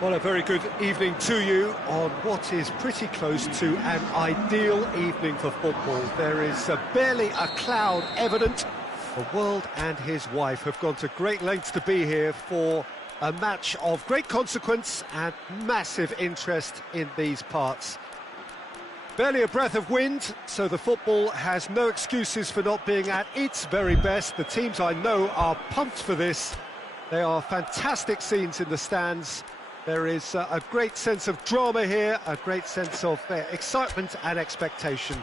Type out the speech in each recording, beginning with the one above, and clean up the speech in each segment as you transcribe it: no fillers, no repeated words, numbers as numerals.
Well, a very good evening to you on what is pretty close to an ideal evening for football. There is barely a cloud evident. The world and his wife have gone to great lengths to be here for a match of great consequence and massive interest in these parts. Barely a breath of wind, so the football has no excuses for not being at its very best. The teams I know are pumped for this. They are fantastic scenes in the stands. There is a great sense of drama here, a great sense of excitement and expectation.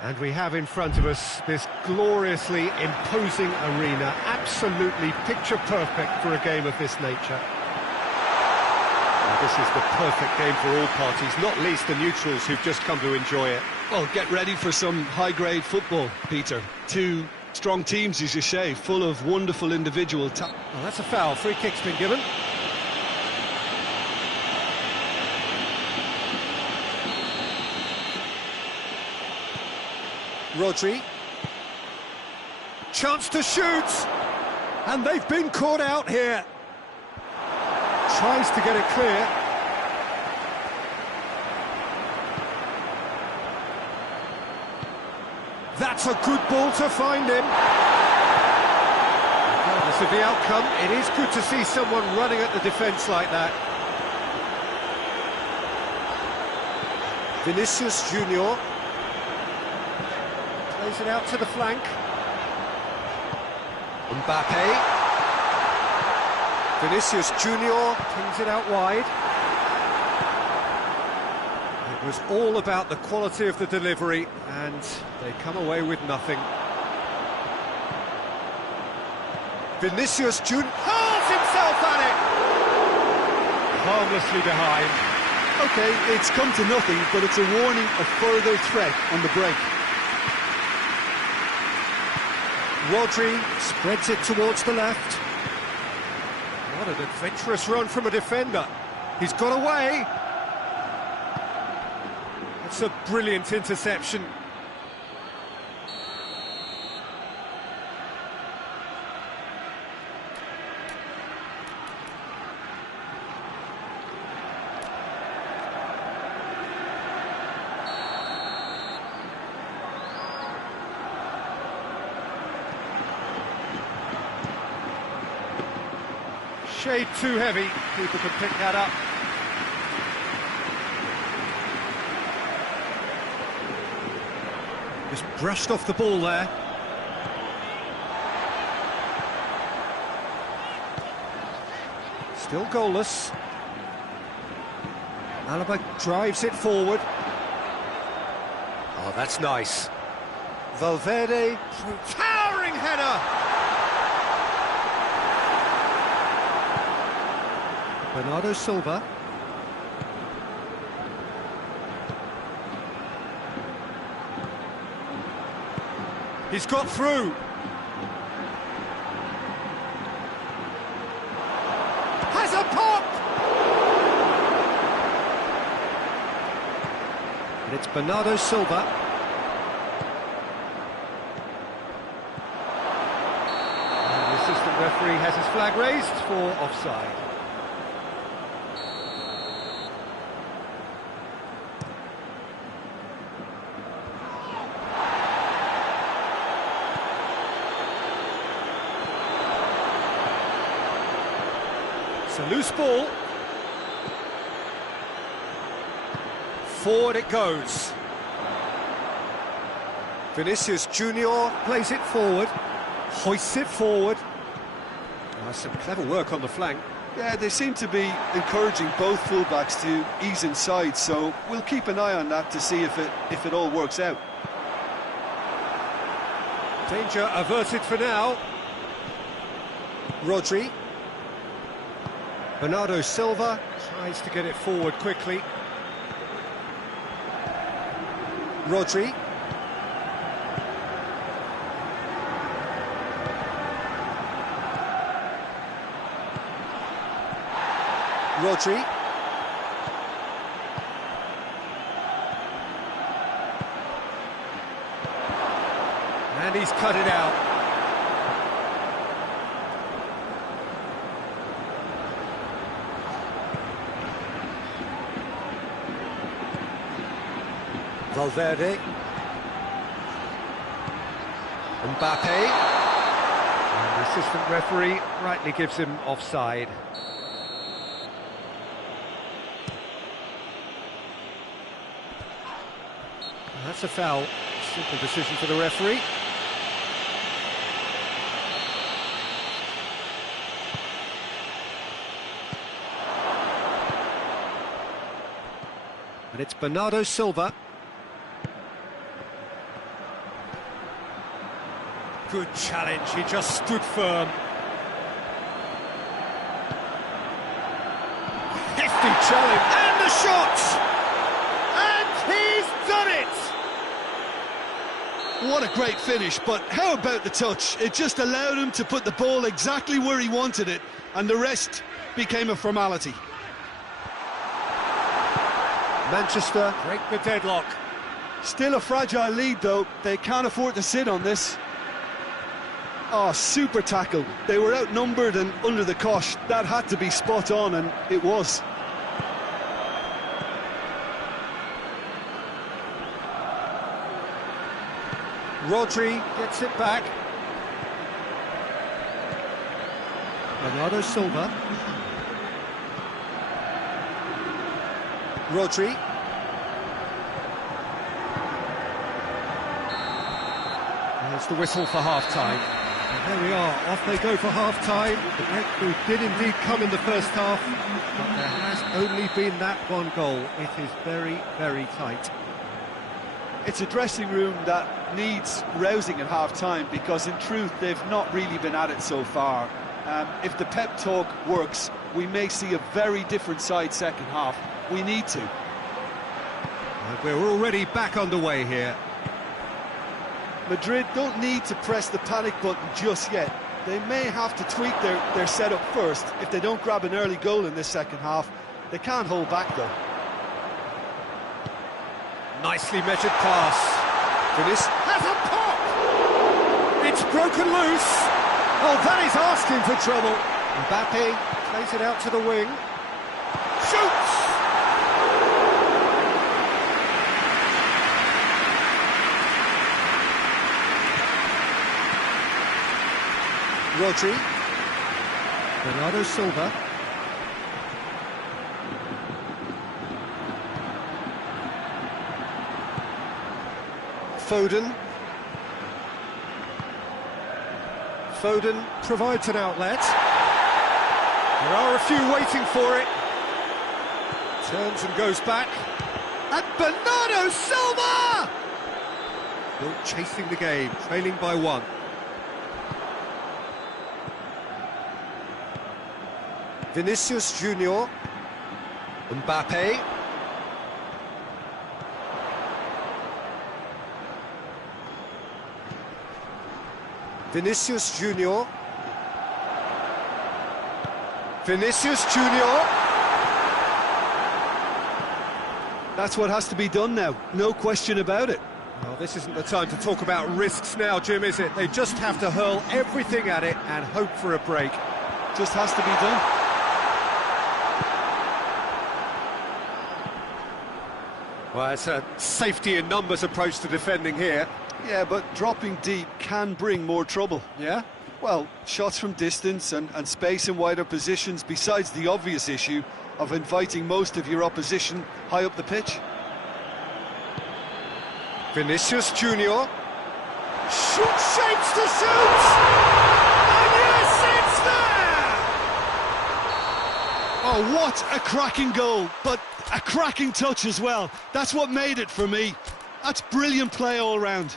And we have in front of us this gloriously imposing arena, absolutely picture perfect for a game of this nature. And this is the perfect game for all parties, not least the neutrals who've just come to enjoy it. Well, get ready for some high-grade football, Peter. Two strong teams, as you say, full of wonderful individual talent. Well, that's a foul. Free kick's been given. Rodri. Chance to shoot! And they've been caught out here. Tries to get it clear. That's a good ball to find him. Regardless of the outcome, it is good to see someone running at the defence like that. Vinicius Junior plays it out to the flank. Mbappe. Vinicius Junior pings it out wide. It was all about the quality of the delivery, and they come away with nothing. Vinicius Junior hurls himself at it! Harmlessly behind. OK, it's come to nothing, but it's a warning of further threat on the break. Rodri spreads it towards the left. What an adventurous run from a defender. He's got away. It's a brilliant interception. Shade too heavy. People can pick that up. Just brushed off the ball there. Still goalless. Alaba drives it forward. Oh, that's nice. Valverde, towering header! Bernardo Silva. He's got through. Has a pop! And it's Bernardo Silva. And the assistant referee has his flag raised for offside. It's a loose ball. Forward it goes. Vinicius Junior plays it forward, hoists it forward. Some clever work on the flank. Yeah, they seem to be encouraging both fullbacks to ease inside, so we'll keep an eye on that to see if it all works out. Danger averted for now. Rodri. Bernardo Silva tries to get it forward quickly. Rodri. Rodri. And he's cut it out. Valverde. Mbappe. And the assistant referee rightly gives him offside. That's a foul. Simple decision for the referee. And it's Bernardo Silva. Good challenge, he just stood firm. Hefty challenge, and the shot! And he's done it! What a great finish, but how about the touch? It just allowed him to put the ball exactly where he wanted it, and the rest became a formality. Manchester break the deadlock. Still a fragile lead, though. They can't afford to sit on this. Oh, super tackle. They were outnumbered and under the cosh. That had to be spot on, and it was. Rodri gets it back. Bernardo Silva. Rodri. There's the whistle for half-time. And there we are, off they go for half-time. The breakthrough did indeed come in the first half, but there has only been that one goal. It is very, very tight. It's a dressing room that needs rousing at half-time, because in truth they've not really been at it so far. If the pep talk works, we may see a very different side second half. We need to. And we're already back underway here. Madrid don't need to press the panic button just yet. They may have to tweak their setup first. If they don't grab an early goal in this second half, they can't hold back though. Nicely measured pass. Vinicius has a pop! It's broken loose. Oh, that is asking for trouble. Mbappe plays it out to the wing. Shoots! Rodri. Bernardo Silva. Foden. Foden provides an outlet. There are a few waiting for it. Turns and goes back. And Bernardo Silva! Still chasing the game, trailing by one. Vinicius Junior. Mbappe. Vinicius Junior. Vinicius Junior. That's what has to be done now, no question about it. Well, this isn't the time to talk about risks now, Jim, is it? They just have to hurl everything at it and hope for a break. Just has to be done. Well, it's a safety in numbers approach to defending here. Yeah, but dropping deep can bring more trouble. Yeah? Well, shots from distance and space in wider positions, besides the obvious issue of inviting most of your opposition high up the pitch. Vinicius Junior. Shoot shapes to shoot! And yes, it's there! Oh, what a cracking goal, but a cracking touch as well. That's what made it for me. That's brilliant play all round.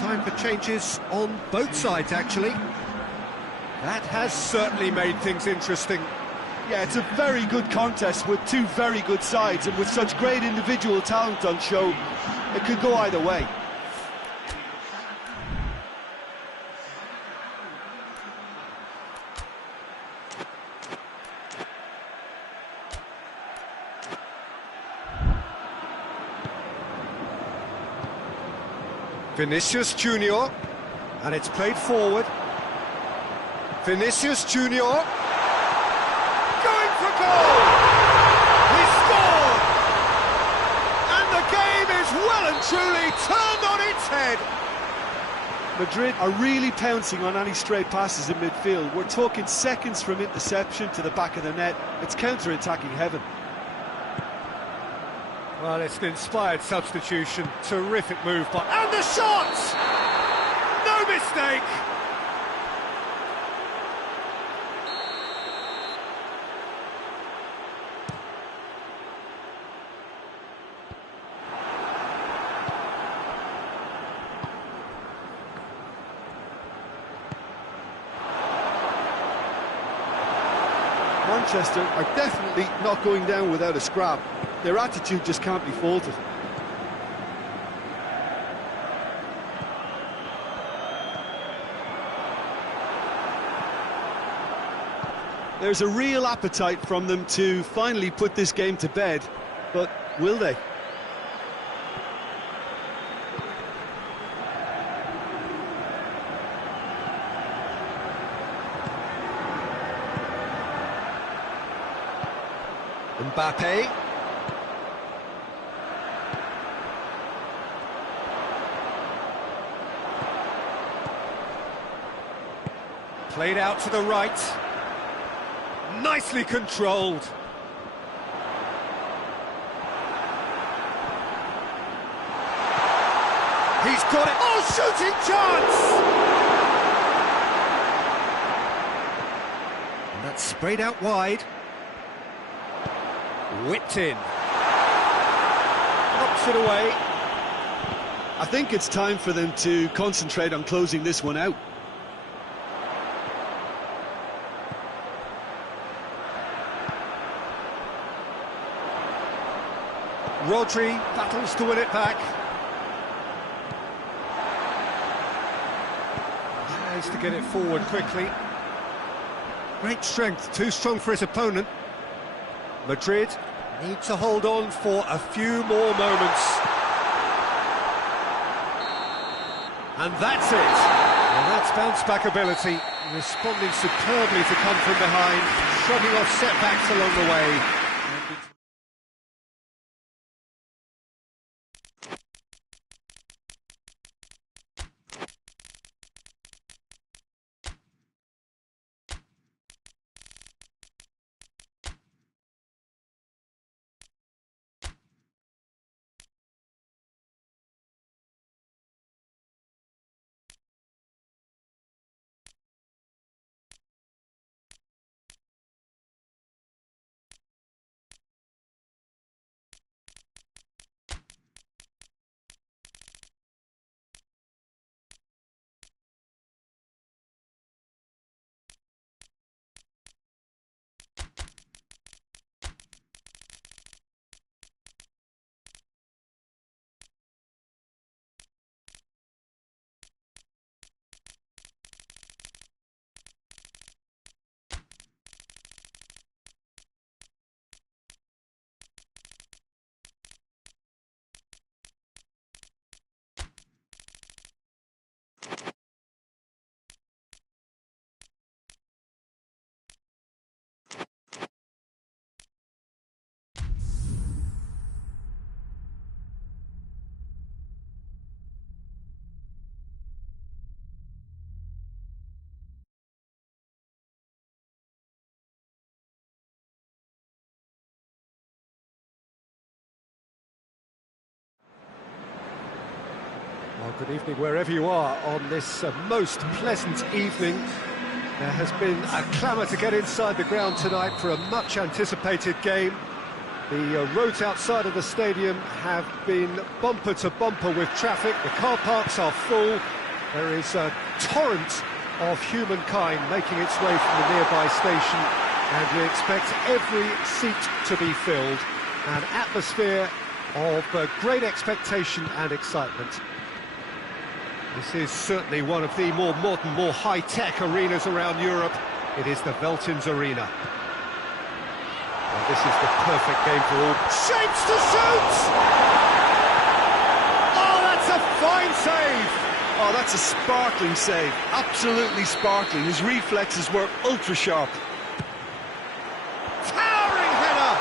time for changes on both sides, actually. That has certainly made things interesting. Yeah, it's a very good contest with two very good sides, and with such great individual talent on show, it could go either way. Vinicius Junior, and it's played forward. Vinicius Junior, going for goal! He scored! And the game is well and truly turned on its head. Madrid are really pouncing on any stray passes in midfield. We're talking seconds from interception to the back of the net. It's counter-attacking heaven. Well, it's an inspired substitution. Terrific move by... And the shot! No mistake! Manchester are definitely not going down without a scrap. Their attitude just can't be faulted. There's a real appetite from them to finally put this game to bed, but will they? Mbappe. Played out to the right. Nicely controlled. He's got it. Oh, shooting chance! And that's sprayed out wide. Whipped in. Knocks it away. I think it's time for them to concentrate on closing this one out. Rodri battles to win it back. Tries to get it forward quickly. Great strength, too strong for his opponent. Madrid need to hold on for a few more moments. And that's it. Well, that's bounce-back ability, responding superbly to come from behind, shrugging off setbacks along the way. Well, good evening wherever you are on this most pleasant evening. There has been a clamour to get inside the ground tonight for a much-anticipated game. The roads outside of the stadium have been bumper to bumper with traffic. The car parks are full. There is a torrent of humankind making its way from the nearby station, and we expect every seat to be filled. An atmosphere of great expectation and excitement. This is certainly one of the more modern, more high-tech arenas around Europe. It is the Veltins Arena. Well, this is the perfect game for all. Shapes to shoot! Oh, that's a fine save! Oh, that's a sparkling save. Absolutely sparkling. His reflexes were ultra-sharp. Towering header!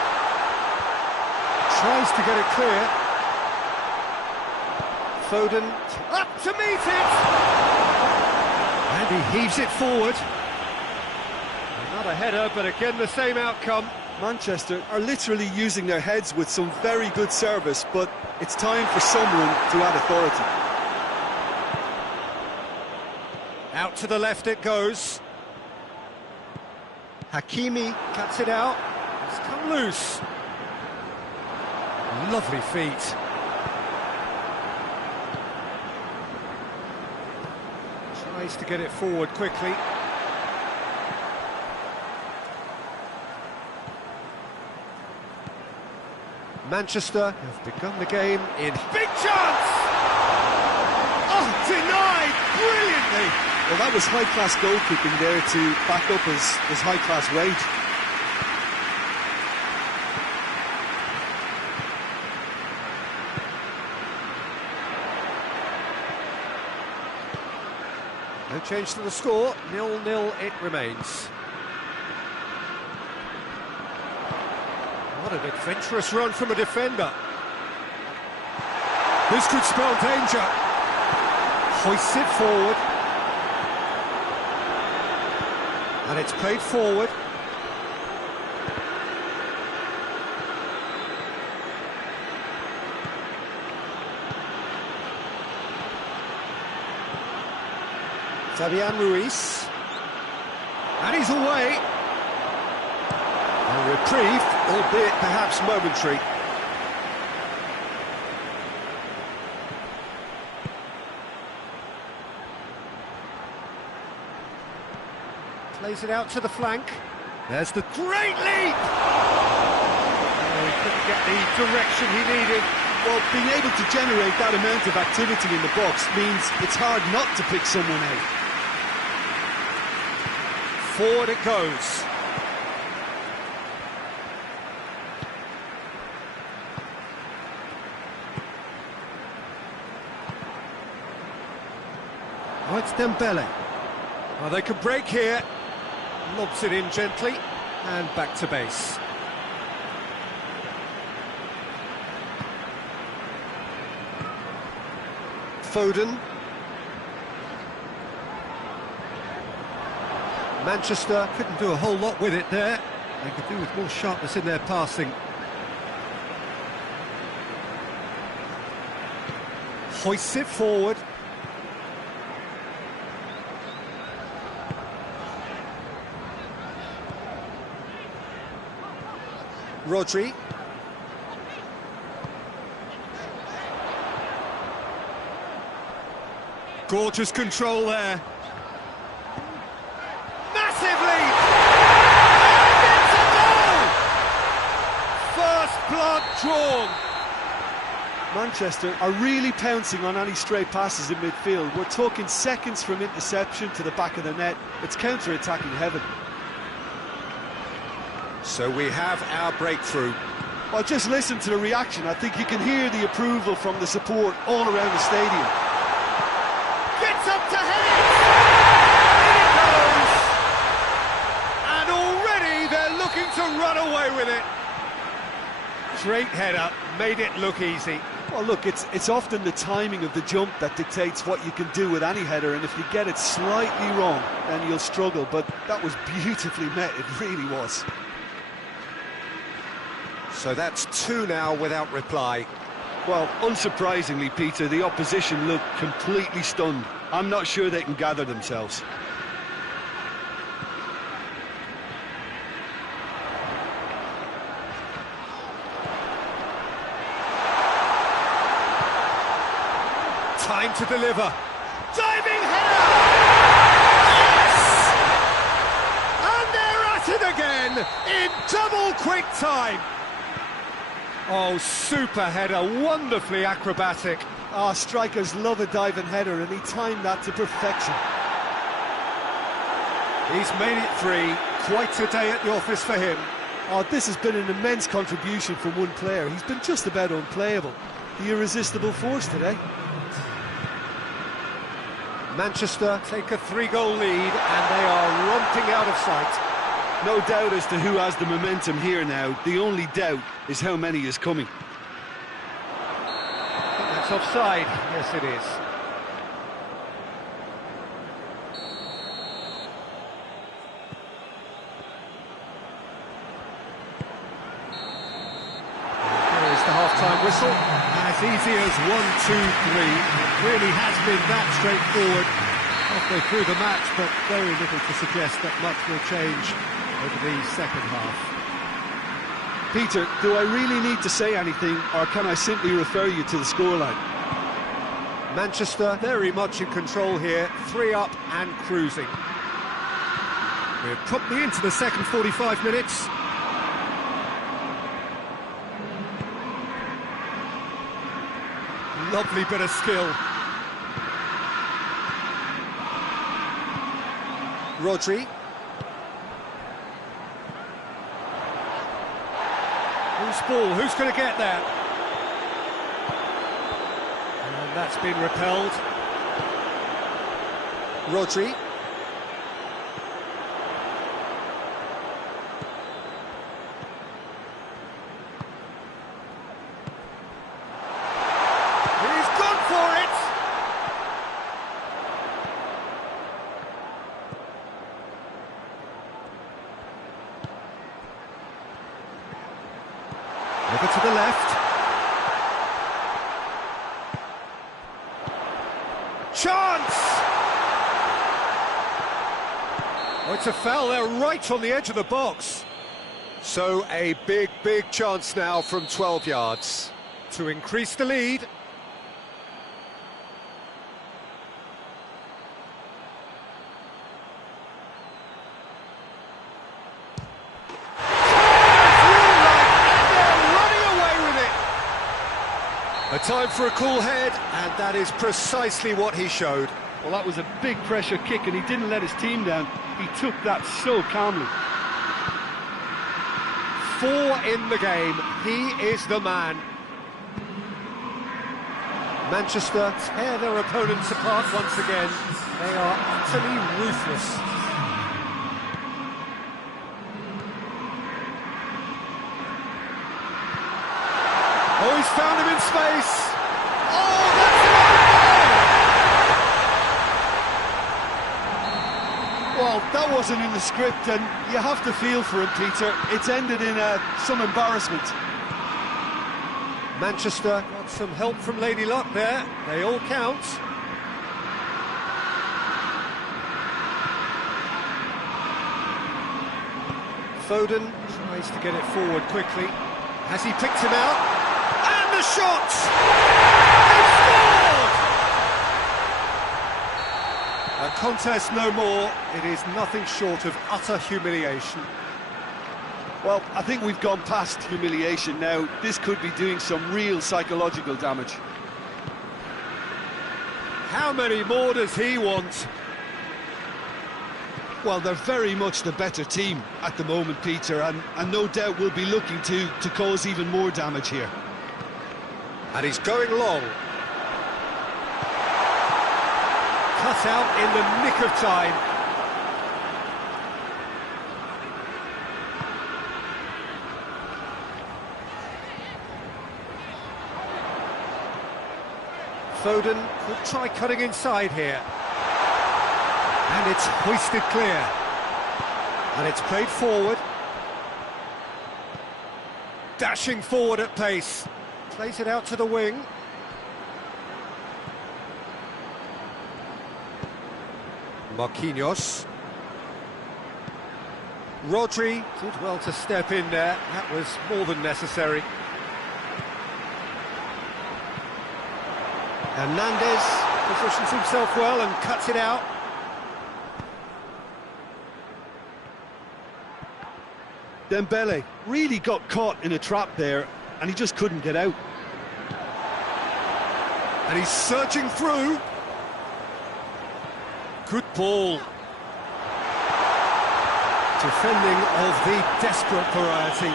Tries to get it clear. Foden up to meet it! And he heaves it forward. Another header, but again the same outcome. Manchester are literally using their heads with some very good service, but it's time for someone to add authority. Out to the left it goes. Hakimi cuts it out. It's come loose. Lovely feet. Tries to get it forward quickly. Manchester have begun the game in big chance! Oh, denied brilliantly! Well, that was high-class goalkeeping there to back up his high-class weight. No change to the score, 0-0 it remains. What an adventurous run from a defender. This could spell danger. Hoists it forward. And it's played forward. Fabian Ruiz. And he's away. A reprieve, albeit perhaps momentary. Plays it out to the flank. There's the great leap! Oh, he couldn't get the direction he needed. Well, being able to generate that amount of activity in the box means it's hard not to pick someone out. Forward it goes. Oh, it's Dembele. Oh, they could break here. Lobs it in gently, and back to base. Foden. Manchester couldn't do a whole lot with it there. They could do with more sharpness in their passing. Hoists it forward. Rodri. Gorgeous control there. Massive lead! And it's a goal! First blood drawn. Manchester are really pouncing on any stray passes in midfield. We're talking seconds from interception to the back of the net. It's counter-attacking heaven. So we have our breakthrough. Well, just listen to the reaction. I think you can hear the approval from the support all around the stadium. Gets up to head it! In it goes! And already they're looking to run away with it. Great header, made it look easy. Well, look, it's often the timing of the jump that dictates what you can do with any header, and if you get it slightly wrong, then you'll struggle. But that was beautifully met, it really was. So that's two now without reply. Well, unsurprisingly, Peter, the opposition look completely stunned. I'm not sure they can gather themselves. Time to deliver. Diving header! Yes! And they're at it again in double quick time. Oh, super header, wonderfully acrobatic. Ah, strikers love a diving header, and he timed that to perfection. He's made it 3. Quite a day at the office for him. Oh, this has been an immense contribution from one player. He's been just about unplayable. The irresistible force today. Manchester take a 3-goal lead, and they are romping out of sight. No doubt as to who has the momentum here now. The only doubt is how many is coming. I think that's offside. Yes, it is. There is the half-time whistle. As easy as 1, 2, 3. It really has been that straightforward halfway through the match, but very little to suggest that much will change over the second half. Peter, do I really need to say anything, or can I simply refer you to the scoreline? Manchester very much in control here, 3 up and cruising. We're promptly into the second 45 minutes. Lovely bit of skill. Rodri. Who's ball? Who's going to get there? And that's been repelled. Rodri. He's gone for it! Over to the left. Chance! Oh, it's a foul there, right on the edge of the box. So a big, big chance now from 12 yards to increase the lead. A time for a cool head, and that is precisely what he showed. Well, that was a big pressure kick, and he didn't let his team down. He took that so calmly. 4 in the game. He is the man. Manchester tear their opponents apart once again. They are utterly ruthless. Oh, he's found him in space. Oh, that's it! Well, that wasn't in the script, and you have to feel for him, Peter. It's ended in some embarrassment. Manchester got some help from Lady Luck there. They all count. Foden tries to get it forward quickly. Has he picked him out? And the shot! They scored! A contest no more. It is nothing short of utter humiliation. Well, I think we've gone past humiliation now. This could be doing some real psychological damage. How many more does he want? Well, they're very much the better team at the moment, Peter, and no doubt will be looking to cause even more damage here. And he's going long. Cut out in the nick of time. Foden could try cutting inside here. And it's hoisted clear. And it's played forward. Dashing forward at pace. Plays it out to the wing. Marquinhos. Rodri did well to step in there. That was more than necessary. Hernandez positions himself well and cuts it out. Dembele really got caught in a trap there, and he just couldn't get out. And he's searching through. Good ball. Defending of the desperate variety.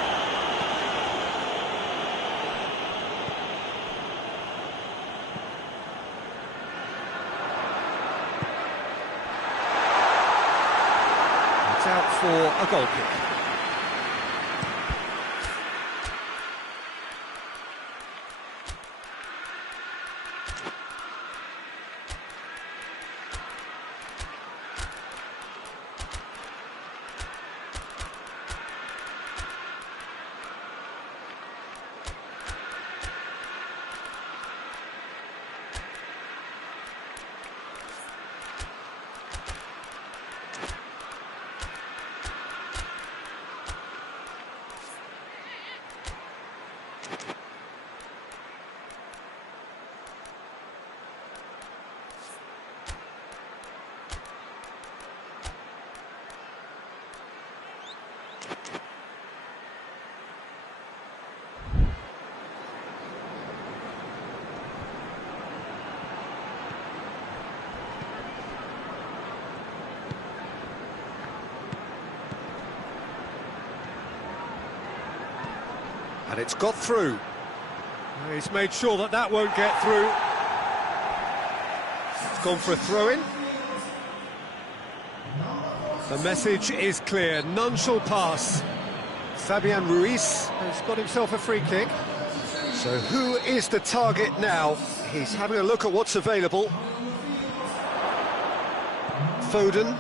It's out for a goal kick. And it's got through. He's made sure that that won't get through. It's gone for a throw-in. The message is clear, none shall pass. Fabian Ruiz has got himself a free kick. So who is the target now? He's having a look at what's available. Foden.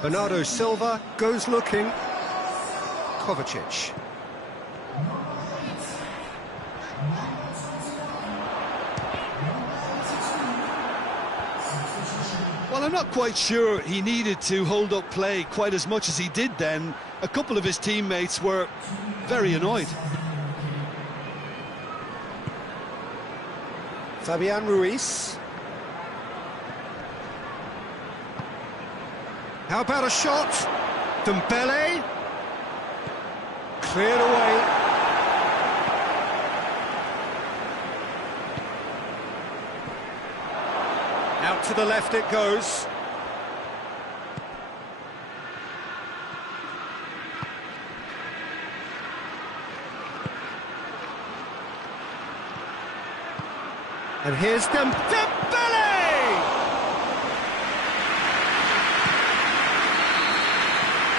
Bernardo Silva goes looking. Kovacic. Well, I'm not quite sure he needed to hold up play quite as much as he did then. A couple of his teammates were very annoyed. Fabian Ruiz. How about a shot? Dembele. Cleared away. Out to the left it goes. And here's Dembele!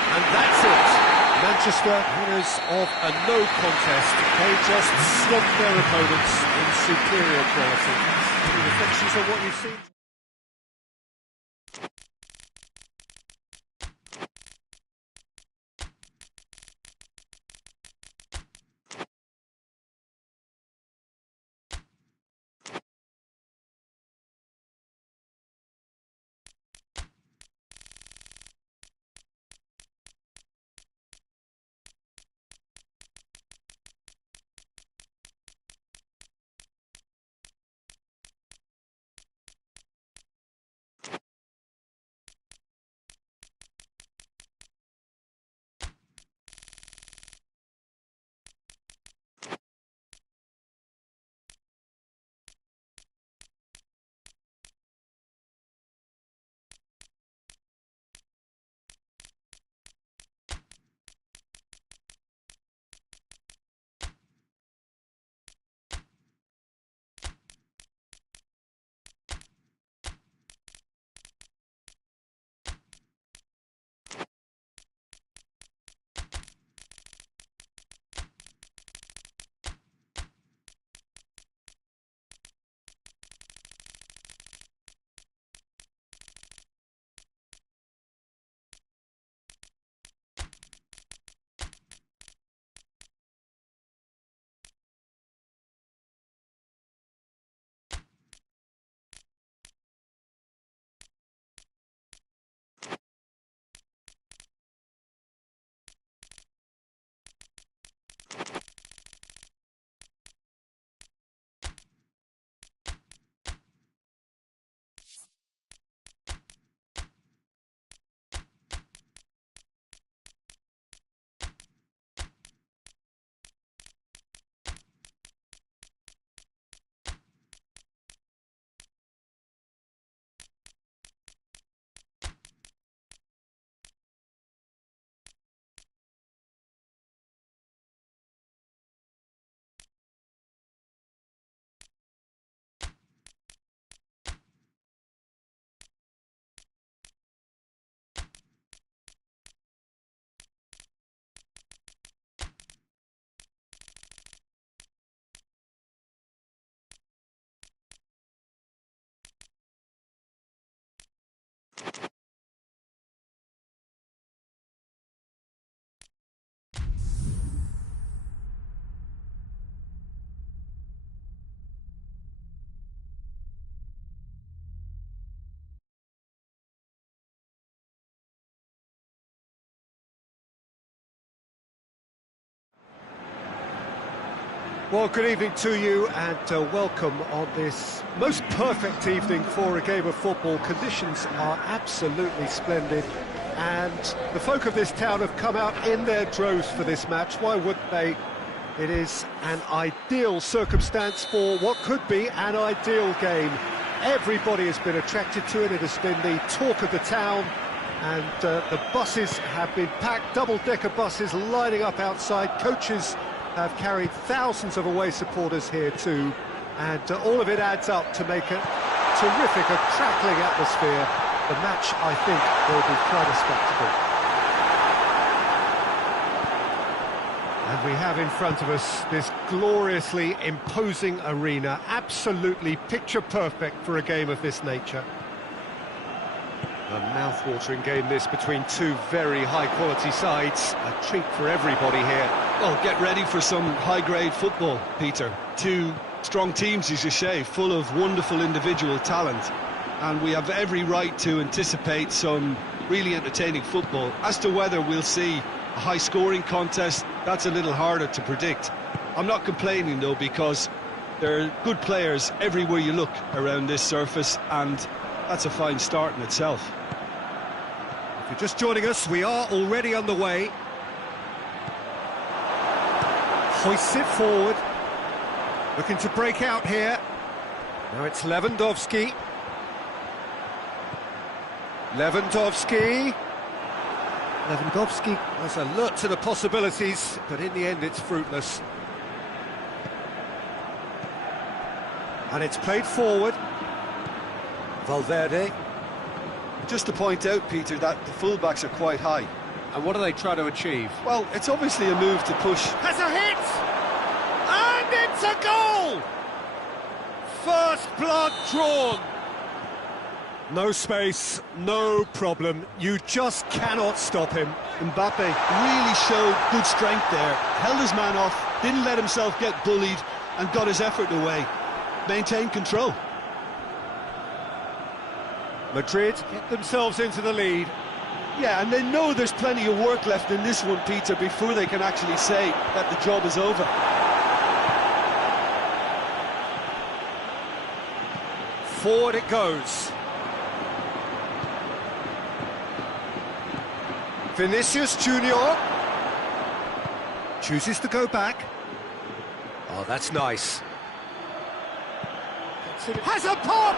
And that's it. Manchester, winners of a no contest. They just swamped their opponents in superior quality. Any reflections on what you've seen? Well, good evening to you and welcome on this most perfect evening for a game of football. Conditions are absolutely splendid and the folk of this town have come out in their droves for this match. Why wouldn't they? It is an ideal circumstance for what could be an ideal game. Everybody has been attracted to it. It has been the talk of the town, and the buses have been packed, double-decker buses lining up outside. Coaches have carried thousands of away supporters here too, and all of it adds up to make a terrific, a crackling atmosphere. The match, I think, will be quite a spectacle. And we have in front of us this gloriously imposing arena, absolutely picture-perfect for a game of this nature. A mouth-watering game this between two very high-quality sides. A treat for everybody here. Well, get ready for some high-grade football, Peter. Two strong teams, as you say, full of wonderful individual talent. And we have every right to anticipate some really entertaining football. As to whether we'll see a high-scoring contest, that's a little harder to predict. I'm not complaining, though, because there are good players everywhere you look around this surface, and that's a fine start in itself. If you're just joining us, we are already underway. Hoists it forward. Looking to break out here. Now it's Lewandowski. Lewandowski was alert to the possibilities, but in the end it's fruitless. And it's played forward. Valverde. Just to point out, Peter, that the fullbacks are quite high. And what do they try to achieve? Well, it's obviously a move to push. Has a hit! And it's a goal! First blood drawn. No space, no problem. You just cannot stop him. Mbappe really showed good strength there. Held his man off, didn't let himself get bullied, and got his effort away. Maintained control. Madrid get themselves into the lead. Yeah, and they know there's plenty of work left in this one, Peter, before they can actually say that the job is over. Forward it goes. Vinicius Junior chooses to go back. Oh, that's nice. Has a pop!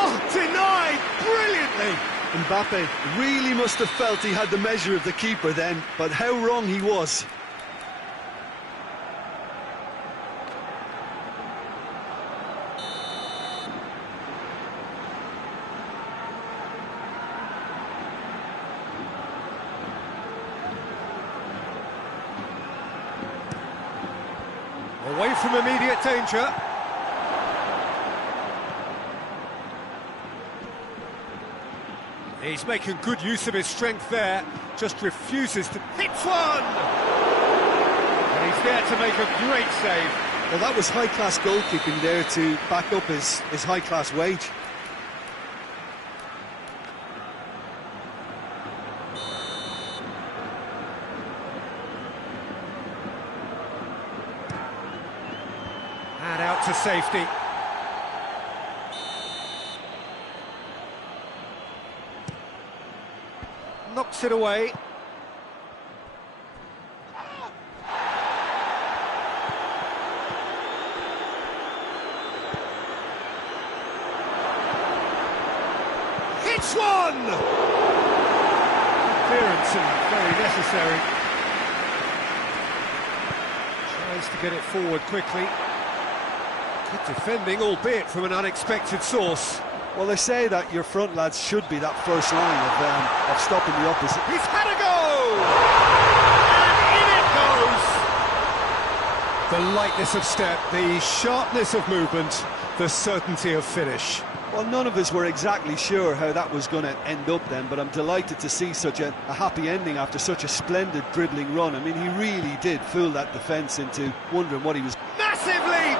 Oh, denied brilliantly! Mbappe really must have felt he had the measure of the keeper then, but how wrong he was. Away from immediate danger. He's making good use of his strength there, just refuses to... Hits one! And he's there to make a great save. Well, that was high-class goalkeeping there to back up his high-class wage. And out to safety. Knocks it away. Hits one! Clearance and very necessary. Tries to get it forward quickly. Good defending, albeit from an unexpected source. Well, they say that your front lads should be that first line of stopping the opposite. He's had a go! And in it goes! The lightness of step, the sharpness of movement, the certainty of finish. Well, none of us were exactly sure how that was going to end up then, but I'm delighted to see such a happy ending after such a splendid dribbling run. I mean, he really did fool that defence into wondering what he was... Massive leap!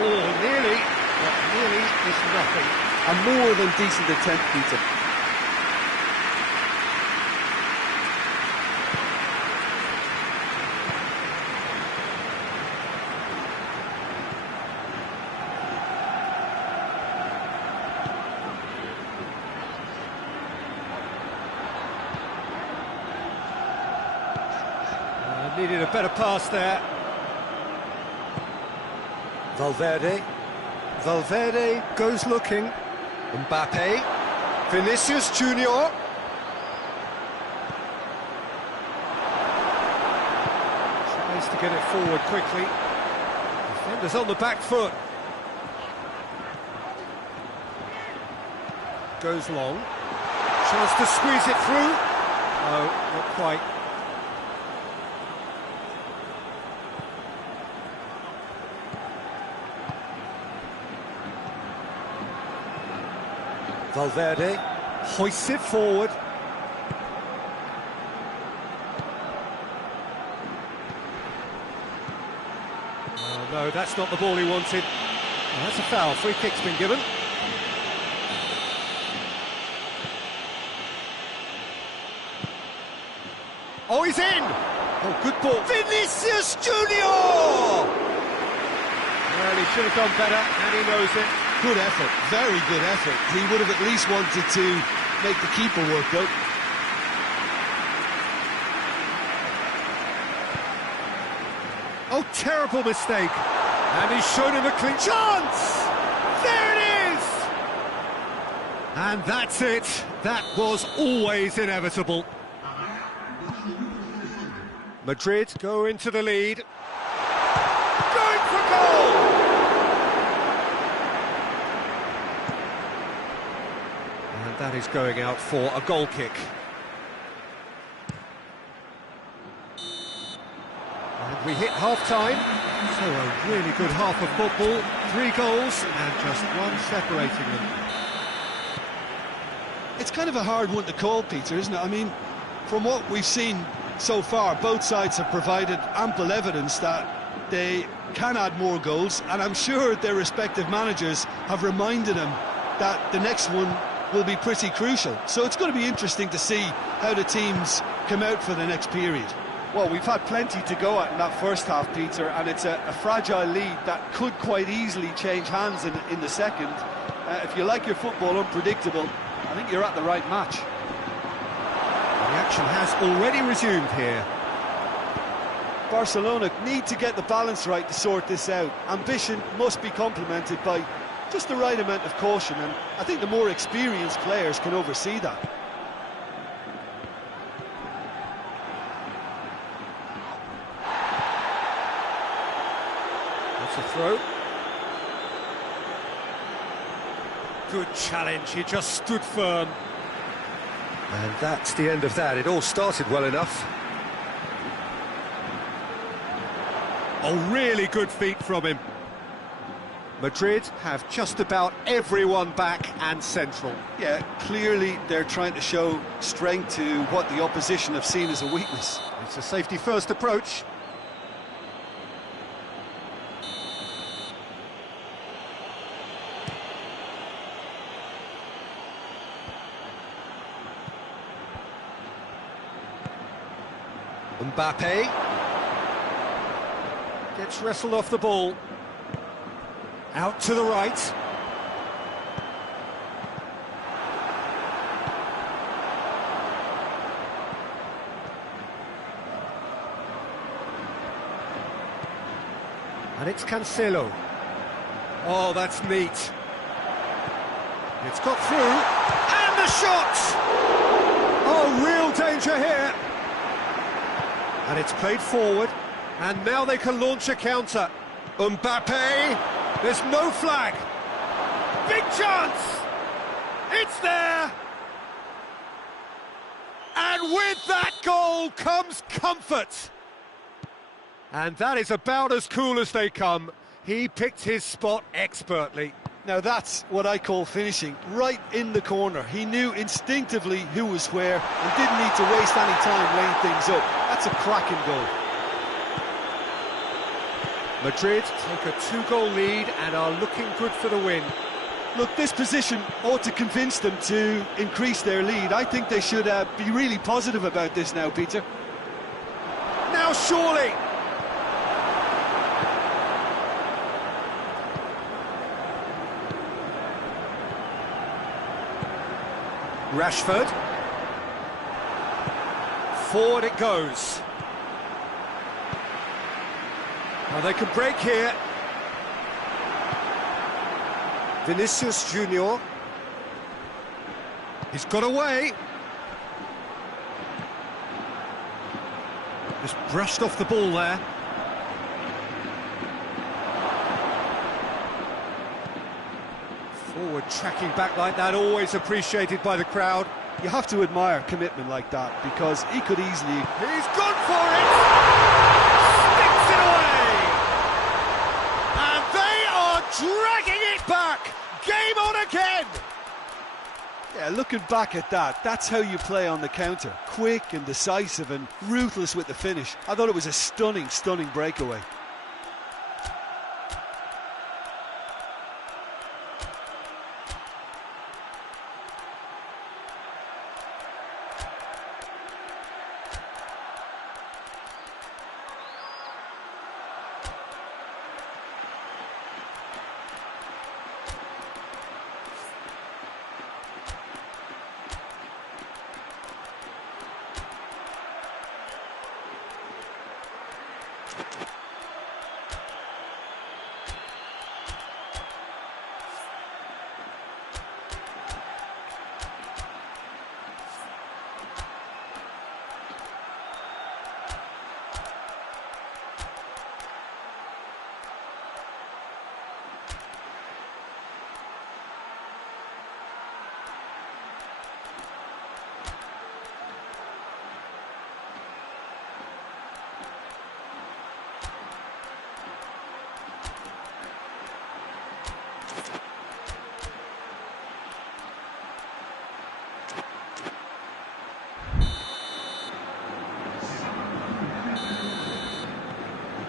Oh, nearly. But nearly is nothing. A more than decent attempt, Peter. Needed a better pass there. Valverde. Valverde goes looking. Mbappe. Vinicius Junior. Tries to get it forward quickly. Defenders on the back foot. Goes long. Chance to squeeze it through. No, not quite. Valverde hoists it forward. Oh, no, that's not the ball he wanted. Oh, that's a foul. Free kick's been given. Oh, he's in! Oh, good ball. Vinicius Junior! Well, he should have done better, and he knows it. Good effort, very good effort. He would have at least wanted to make the keeper work, though. Oh, terrible mistake. And he's shown him a clean chance! There it is! And that's it. That was always inevitable. Madrid go into the lead. Going for goal! And that is going out for a goal kick. And we hit half-time. So a really good half of football. 3 goals and just one separating them. It's kind of a hard one to call, Peter, isn't it? I mean, from what we've seen so far, both sides have provided ample evidence that they can add more goals, and I'm sure their respective managers have reminded them that the next one will be pretty crucial. So it's going to be interesting to see how the teams come out for the next period. Well, we've had plenty to go at in that first half, Peter, and it's a fragile lead that could quite easily change hands in the second. If you like your football unpredictable, I think you're at the right match. The action has already resumed here. Barcelona need to get the balance right to sort this out. Ambition must be complemented by just the right amount of caution, and I think the more experienced players can oversee that. That's a throw. Good challenge, he just stood firm. And that's the end of that. It all started well enough. Oh, really good feet from him. Madrid have just about everyone back and central. Yeah, clearly they're trying to show strength to what the opposition have seen as a weakness. It's a safety-first approach. Mbappe gets wrestled off the ball. Out to the right. And it's Cancelo. Oh, that's neat. It's got through. And the shot! Oh, real danger here. And it's played forward, and now they can launch a counter. Mbappe, there's no flag. Big chance! It's there! And with that goal comes comfort. And that is about as cool as they come. He picked his spot expertly. Now that's what I call finishing, right in the corner. He knew instinctively who was where and didn't need to waste any time laying things up. That's a cracking goal. Madrid take a 2-goal lead and are looking good for the win. Look, this position ought to convince them to increase their lead. I think they should be really positive about this now, Peter. Now surely! Rashford. Forward it goes. Well, they can break here. Vinicius Junior. He's got away. Just brushed off the ball there. Forward tracking back like that, always appreciated by the crowd. You have to admire commitment like that, because he could easily... He's gone for it! Sticks it away! And they are dragging it back! Game on again! Yeah, looking back at that, that's how you play on the counter. Quick and decisive and ruthless with the finish. I thought it was a stunning, stunning breakaway.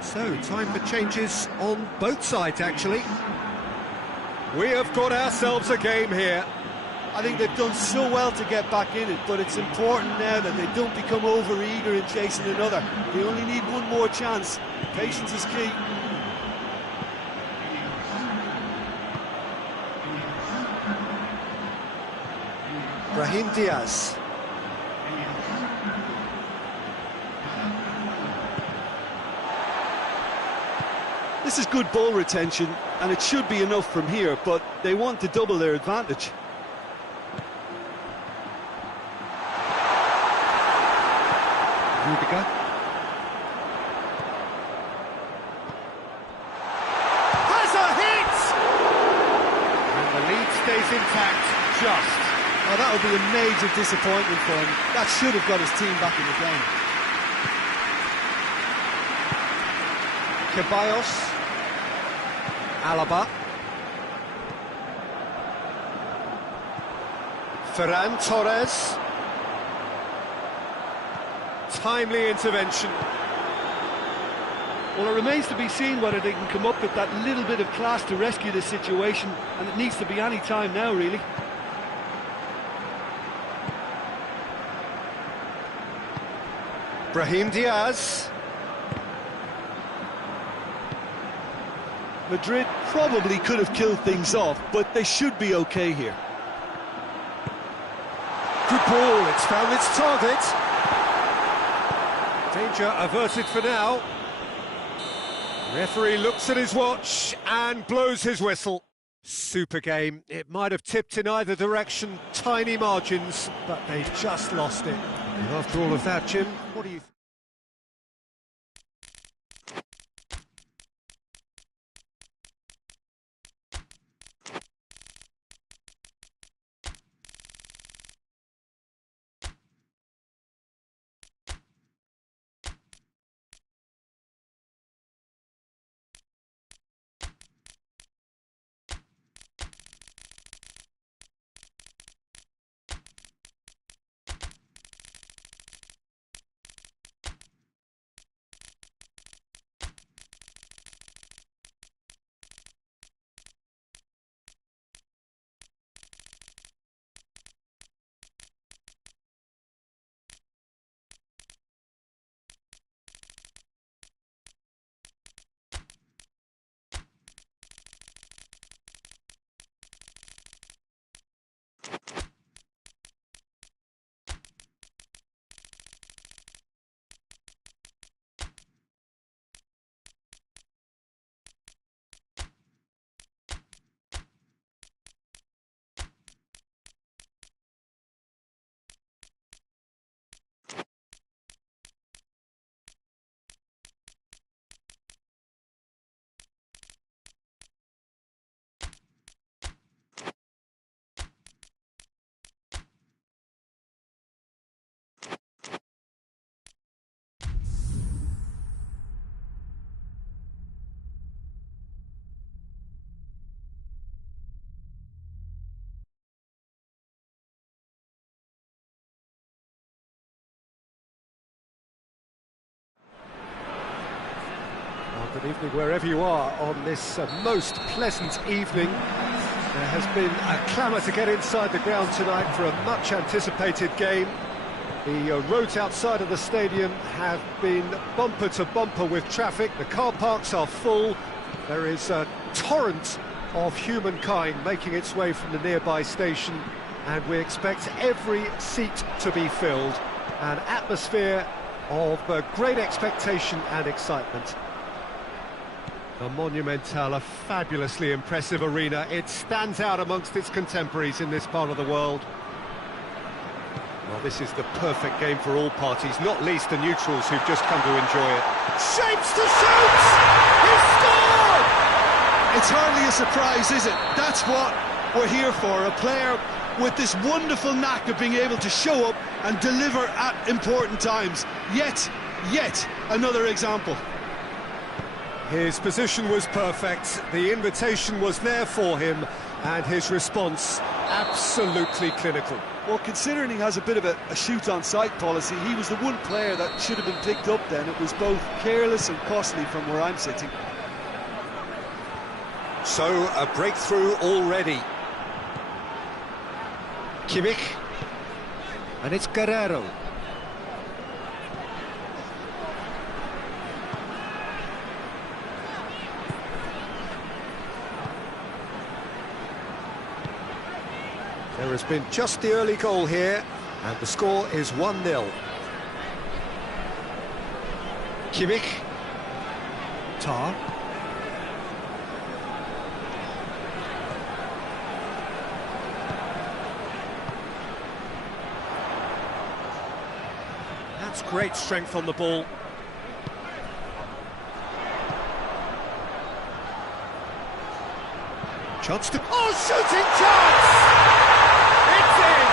So, time for changes on both sides, actually. We have got ourselves a game here. I think they've done so well to get back in it, but it's important now that they don't become over-eager in chasing another. They only need one more chance. Patience is key. Brahim Diaz. This is good ball retention, and it should be enough from here, but they want to double their advantage. Rudiger. Has a hit! And the lead stays intact, just. Oh, that would be a major disappointment for him. That should have got his team back in the game. Ceballos. Alaba. Ferran Torres. Timely intervention. Well, it remains to be seen whether they can come up with that little bit of class to rescue this situation, and it needs to be any time now, really. Brahim Diaz. Madrid probably could have killed things off, but they should be okay here. Good ball, it's found its target. Danger averted for now. Referee looks at his watch and blows his whistle. Super game. It might have tipped in either direction, tiny margins, but they just lost it. And after all of that, Jim, what do you think? Good evening wherever you are on this most pleasant evening. There has been a clamour to get inside the ground tonight for a much-anticipated game. The roads outside of the stadium have been bumper to bumper with traffic. The car parks are full. There is a torrent of humankind making its way from the nearby station, and we expect every seat to be filled. An atmosphere of great expectation and excitement. The Monumental, a fabulously impressive arena. It stands out amongst its contemporaries in this part of the world. Well, this is the perfect game for all parties, not least the neutrals who've just come to enjoy it. Shapes to shoot! He scored! It's hardly a surprise, is it? That's what we're here for, a player with this wonderful knack of being able to show up and deliver at important times. Yet another example. His position was perfect, the invitation was there for him, and his response absolutely clinical. Well, considering he has a bit of a shoot-on-sight policy, he was the one player that should have been picked up then. It was both careless and costly from where I'm sitting. So, a breakthrough already. Kimmich, and it's Guerrero. There has been just the early goal here, and the score is 1-0. Kimmich. Tar. That's great strength on the ball. Chance to... Oh, shooting chance! It's in!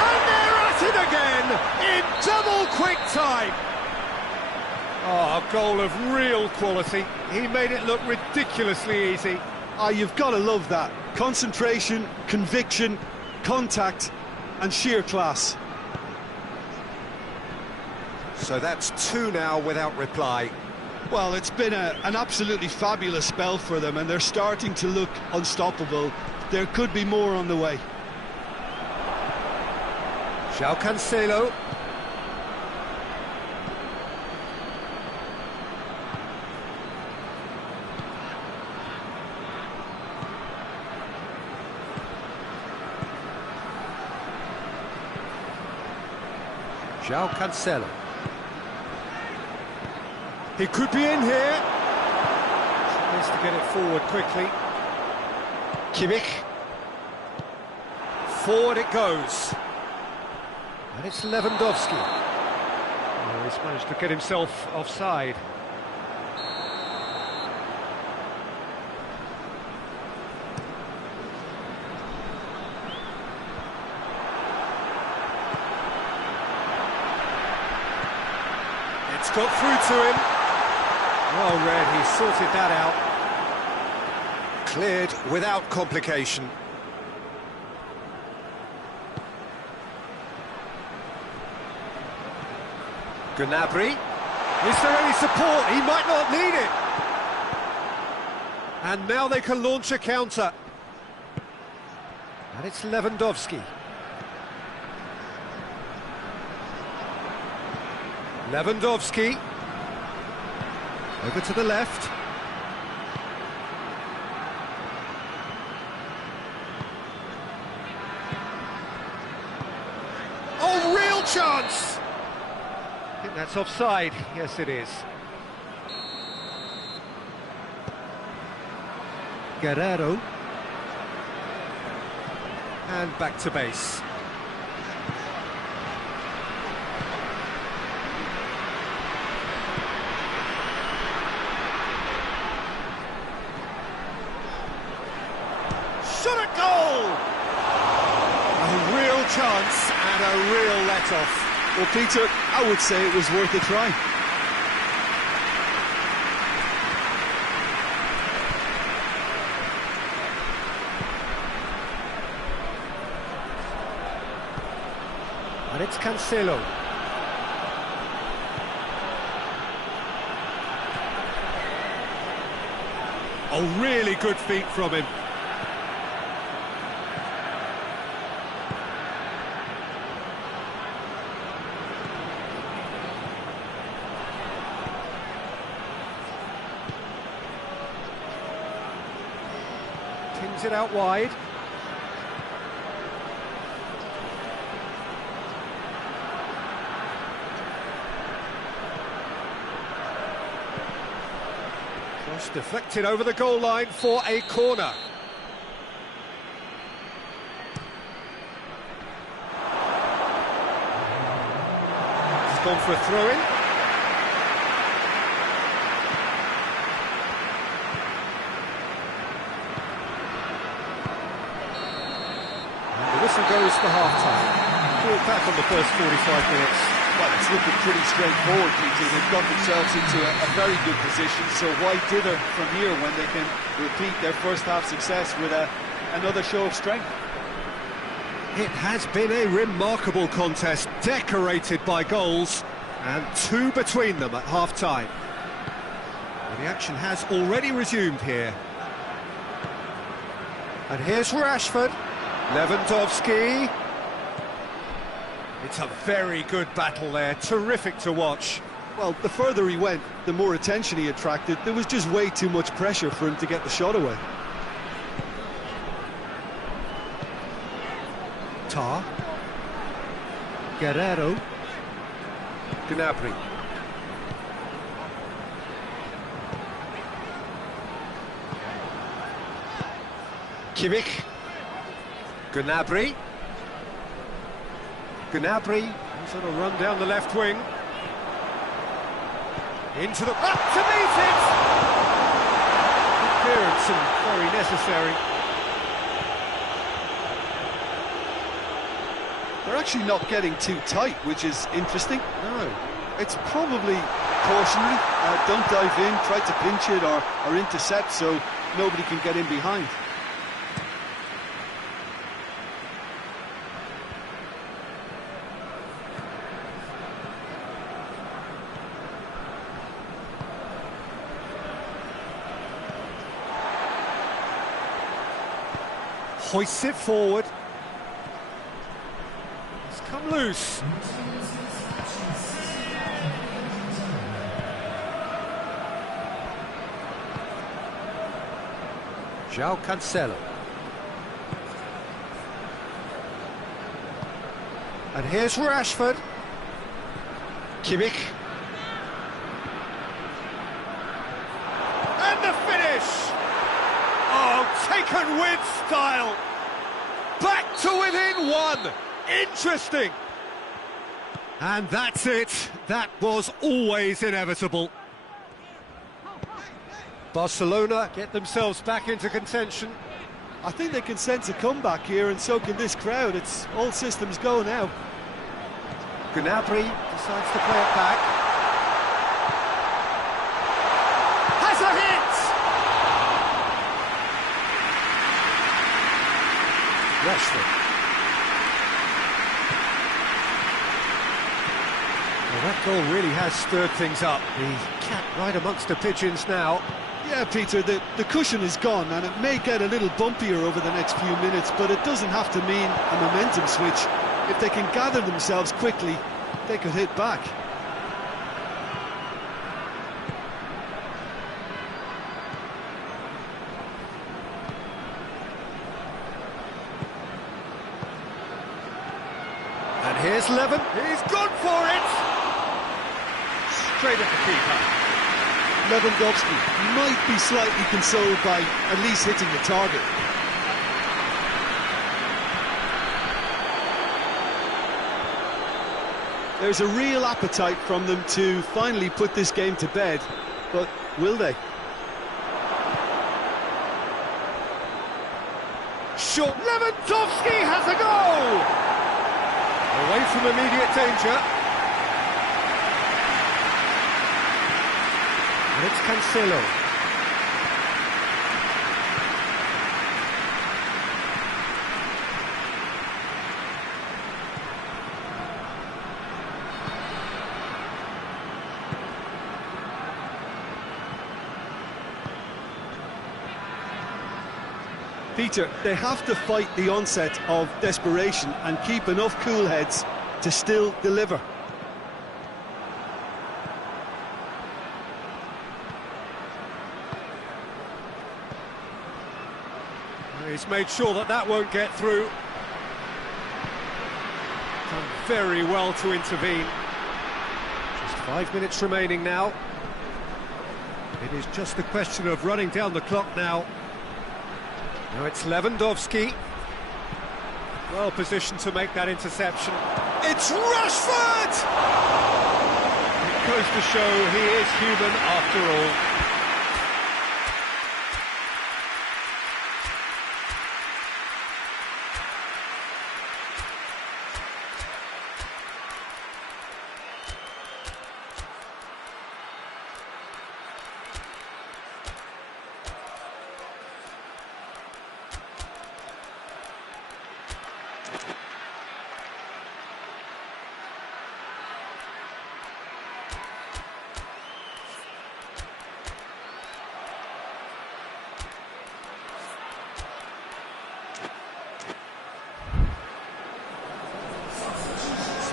And they're at it again in double quick time! Oh, a goal of real quality. He made it look ridiculously easy. You've got to love that. Concentration, conviction, contact, and sheer class. So that's 2 now without reply. Well, it's been an absolutely fabulous spell for them, and they're starting to look unstoppable. There could be more on the way. João Cancelo. João Cancelo. He could be in here. Needs to get it forward quickly. Kimmich. Forward it goes. And it's Lewandowski. Oh, he's managed to get himself offside. It's got through to him. Well read, he sorted that out. Cleared without complication. Gnabry. Is there any support? He might not need it. And now they can launch a counter. And it's Lewandowski. Lewandowski. Over to the left. Oh, real chance! I think that's offside. Yes, it is. Guerrero. And back to base. Shot at goal! A real chance and a real let-off. Well, Peter, I would say it was worth a try. And it's Cancelo. Oh, really good feet from him. Pins it out wide. Cross deflected over the goal line for a corner. It's gone for a throw-in. Whistle goes for half-time. Brought back on the first 45 minutes. Well, it's looking pretty straightforward, Peter. They've got themselves into a very good position, so why dither from here when they can repeat their first half success with another show of strength? It has been a remarkable contest, decorated by goals, and two between them at half-time. Well, the action has already resumed here. And here's Rashford. Lewandowski. It's a very good battle there, terrific to watch. Well, the further he went, the more attention he attracted. There was just way too much pressure for him to get the shot away. Tar. Guerrero. Gnabry. Kimmich. Gnabry. Gnabry, he's on a run down the left wing. Into the... Up to meet it! Good clearance and very necessary. They're actually not getting too tight, which is interesting. No. It's probably cautionary. Don't dive in, try to pinch it or intercept so nobody can get in behind. Hoists it forward. It's come loose. João Cancelo. And here's Rashford. Kimmich. And the finish! Oh, taken with style! Back to within one! Interesting! And that's it. That was always inevitable. Barcelona get themselves back into contention. I think they can sense a comeback here, and so can this crowd. It's all systems go now. Gnabry decides to play it back. Has a hit! Rashford. Well, that goal really has stirred things up. The cat right amongst the pigeons now. Yeah, Peter, the cushion is gone, and it may get a little bumpier over the next few minutes, but it doesn't have to mean a momentum switch. If they can gather themselves quickly, they could hit back. And here's Levin. He's gone for it! Straight at the keeper. Lewandowski might be slightly consoled by at least hitting the target. There's a real appetite from them to finally put this game to bed, but will they? Short. Lewandowski has a goal! Away from immediate danger. And it's Cancelo. Peter, they have to fight the onset of desperation and keep enough cool heads to still deliver. He's made sure that that won't get through. Done very well to intervene. Just 5 minutes remaining now. It is just a question of running down the clock now. Now it's Lewandowski. Well positioned to make that interception. It's Rashford! It goes to show he is human after all.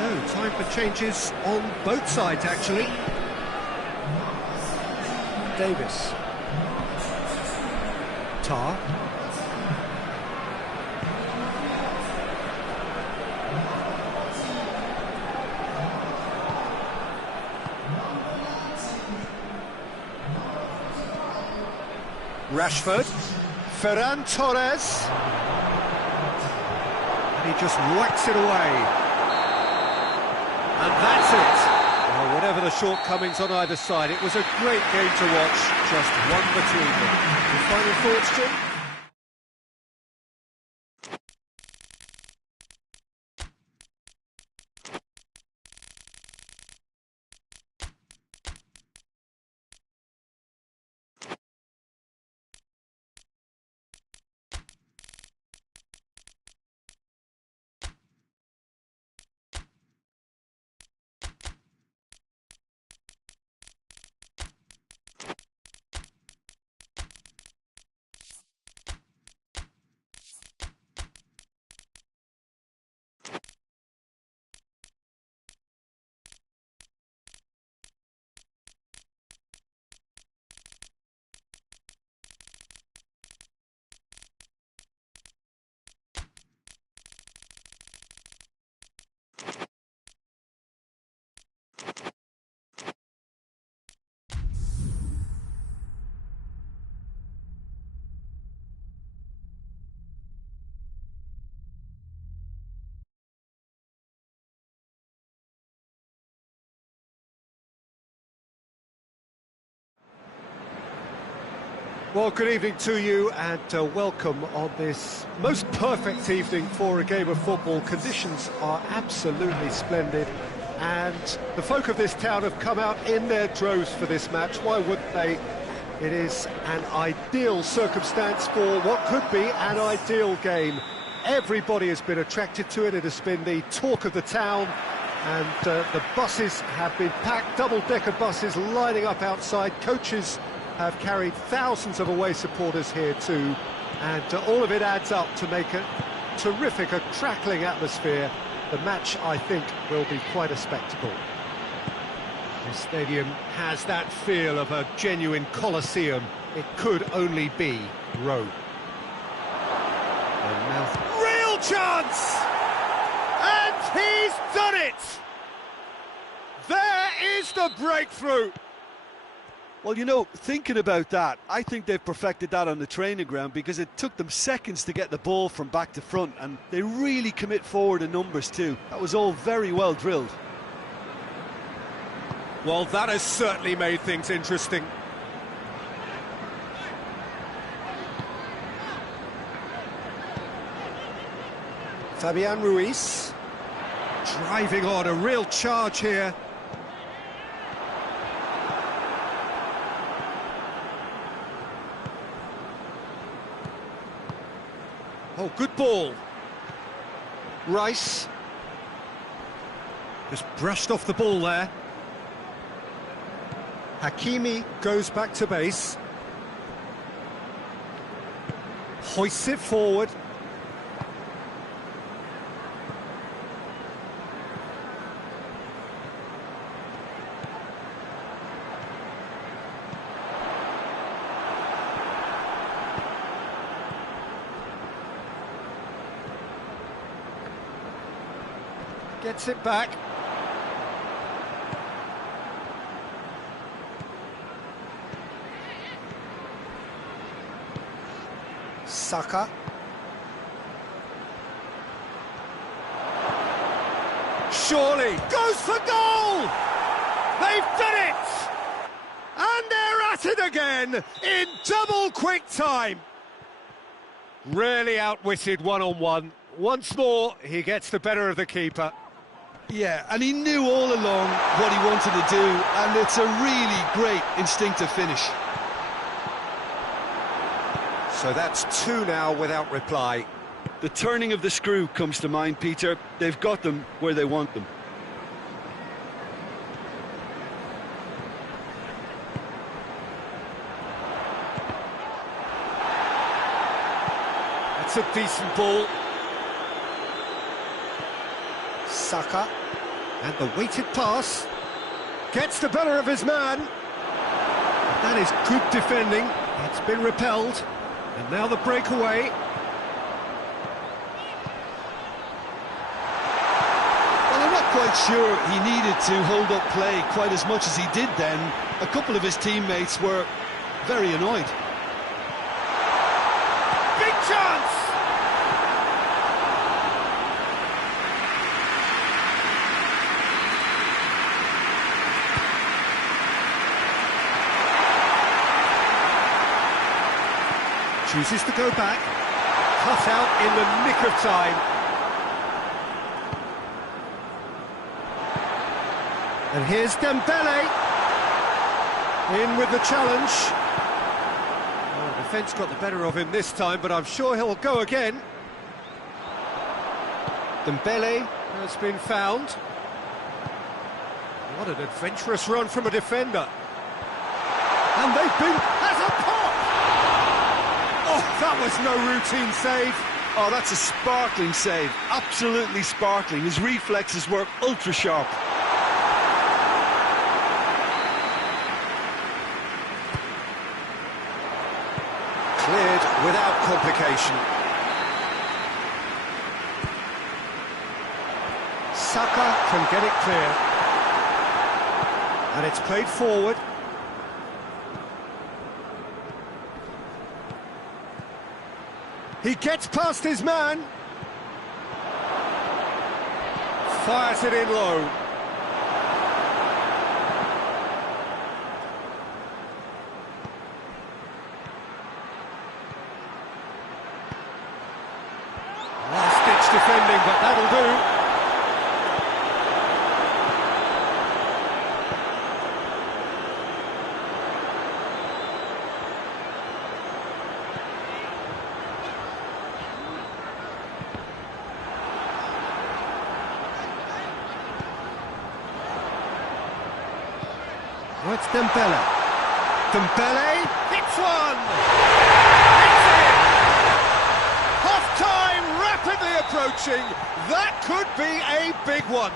So, time for changes on both sides, actually. Davis. Tar. Rashford. Ferran Torres. And he just whacks it away. And that's it. Well, whatever the shortcomings on either side, it was a great game to watch, just one between them. Your final thoughts, Jim? Well, good evening to you and welcome on this most perfect evening for a game of football. Conditions are absolutely splendid and the folk of this town have come out in their droves for this match. Why wouldn't they? It is an ideal circumstance for what could be an ideal game. Everybody has been attracted to it. It has been the talk of the town and the buses have been packed, double-decker buses lining up outside. Coaches have carried thousands of away supporters here too, and all of it adds up to make a terrific, a crackling atmosphere. The match, I think, will be quite a spectacle. This stadium has that feel of a genuine Colosseum. It could only be Rome. And now, real chance! And he's done it! There is the breakthrough! Well, you know, thinking about that, I think they've perfected that on the training ground because it took them seconds to get the ball from back to front and they really commit forward in numbers too. That was all very well drilled. Well, that has certainly made things interesting. Fabian Ruiz driving on, a real charge here. Oh, good ball. Rice. Just brushed off the ball there. Hakimi goes back to base. Hoists it forward. Gets it back. Saka. Surely goes for goal! They've done it! And they're at it again in double quick time. Really outwitted one-on-one. Once more, he gets the better of the keeper. Yeah, and he knew all along what he wanted to do, and it's a really great instinctive finish. So that's two now without reply. The turning of the screw comes to mind, Peter. They've got them where they want them. That's a decent ball. Saka, and the weighted pass, gets the better of his man. That is good defending. It's been repelled, and now the breakaway. Well, I'm not quite sure he needed to hold up play quite as much as he did then. A couple of his teammates were very annoyed. Big chance! Chooses to go back, cut out in the nick of time. And here's Dembele, in with the challenge. Oh, defence got the better of him this time, but I'm sure he'll go again. Dembele has been found. What an adventurous run from a defender. And they've been... Has a pop! Oh, that was no routine save. Oh, that's a sparkling save. Absolutely sparkling. His reflexes were ultra sharp. Cleared without complication. Saka can get it clear. And it's played forward. He gets past his man. Fires it in low. Last-ditch defending, but that'll do. Oh, it's Dembele. Dembele hits one! Hits it! Half-time rapidly approaching. That could be a big one.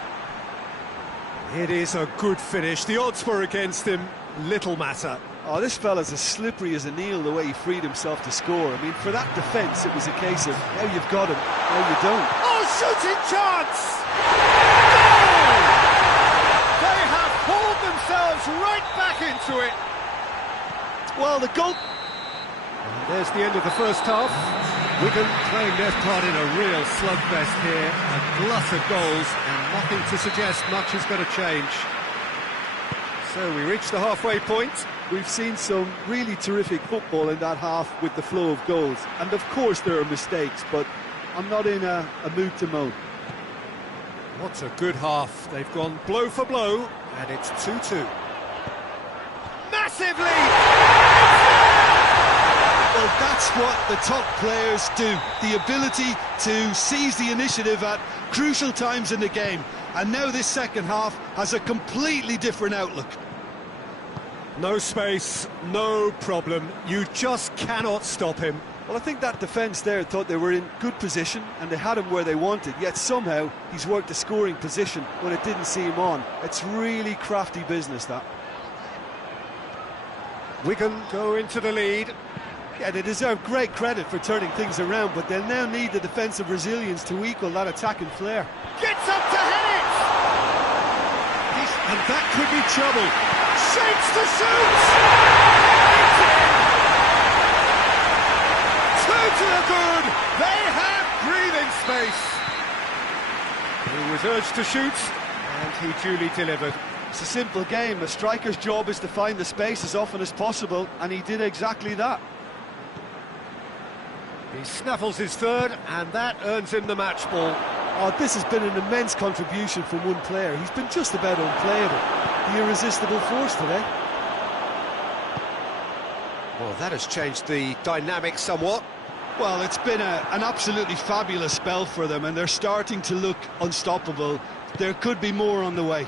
It is a good finish. The odds were against him. Little matter. Oh, this fella's as slippery as an eel the way he freed himself to score. I mean, for that defence, it was a case of now you've got him, now you don't. Oh, shooting chance! Goal! They have pulled themselves right back into it. Well, the goal... And there's the end of the first half. Wigan playing their part in a real slugfest here. A glut of goals and nothing to suggest much is going to change. So we reach the halfway point. We've seen some really terrific football in that half with the flow of goals. And of course there are mistakes, but I'm not in a mood to moan. What a good half. They've gone blow for blow, and it's 2-2. Massively! Well, that's what the top players do. The ability to seize the initiative at crucial times in the game. And now this second half has a completely different outlook. No space, no problem. You just cannot stop him. Well, I think that defence there thought they were in good position and they had him where they wanted, yet somehow he's worked a scoring position when it didn't see him on. It's really crafty business, that. Wigan go into the lead. Yeah, they deserve great credit for turning things around, but they'll now need the defensive resilience to equal that attacking flair. Gets up to head it! And that could be trouble. Shapes to shoot! Two to the good! They have breathing space! He was urged to shoot, and he duly delivered. It's a simple game. A striker's job is to find the space as often as possible, and he did exactly that. He snaffles his third, and that earns him the match ball. Oh, this has been an immense contribution from one player. He's been just about unplayable. The irresistible force today. Well, that has changed the dynamic somewhat. Well, it's been an absolutely fabulous spell for them, and they're starting to look unstoppable. There could be more on the way.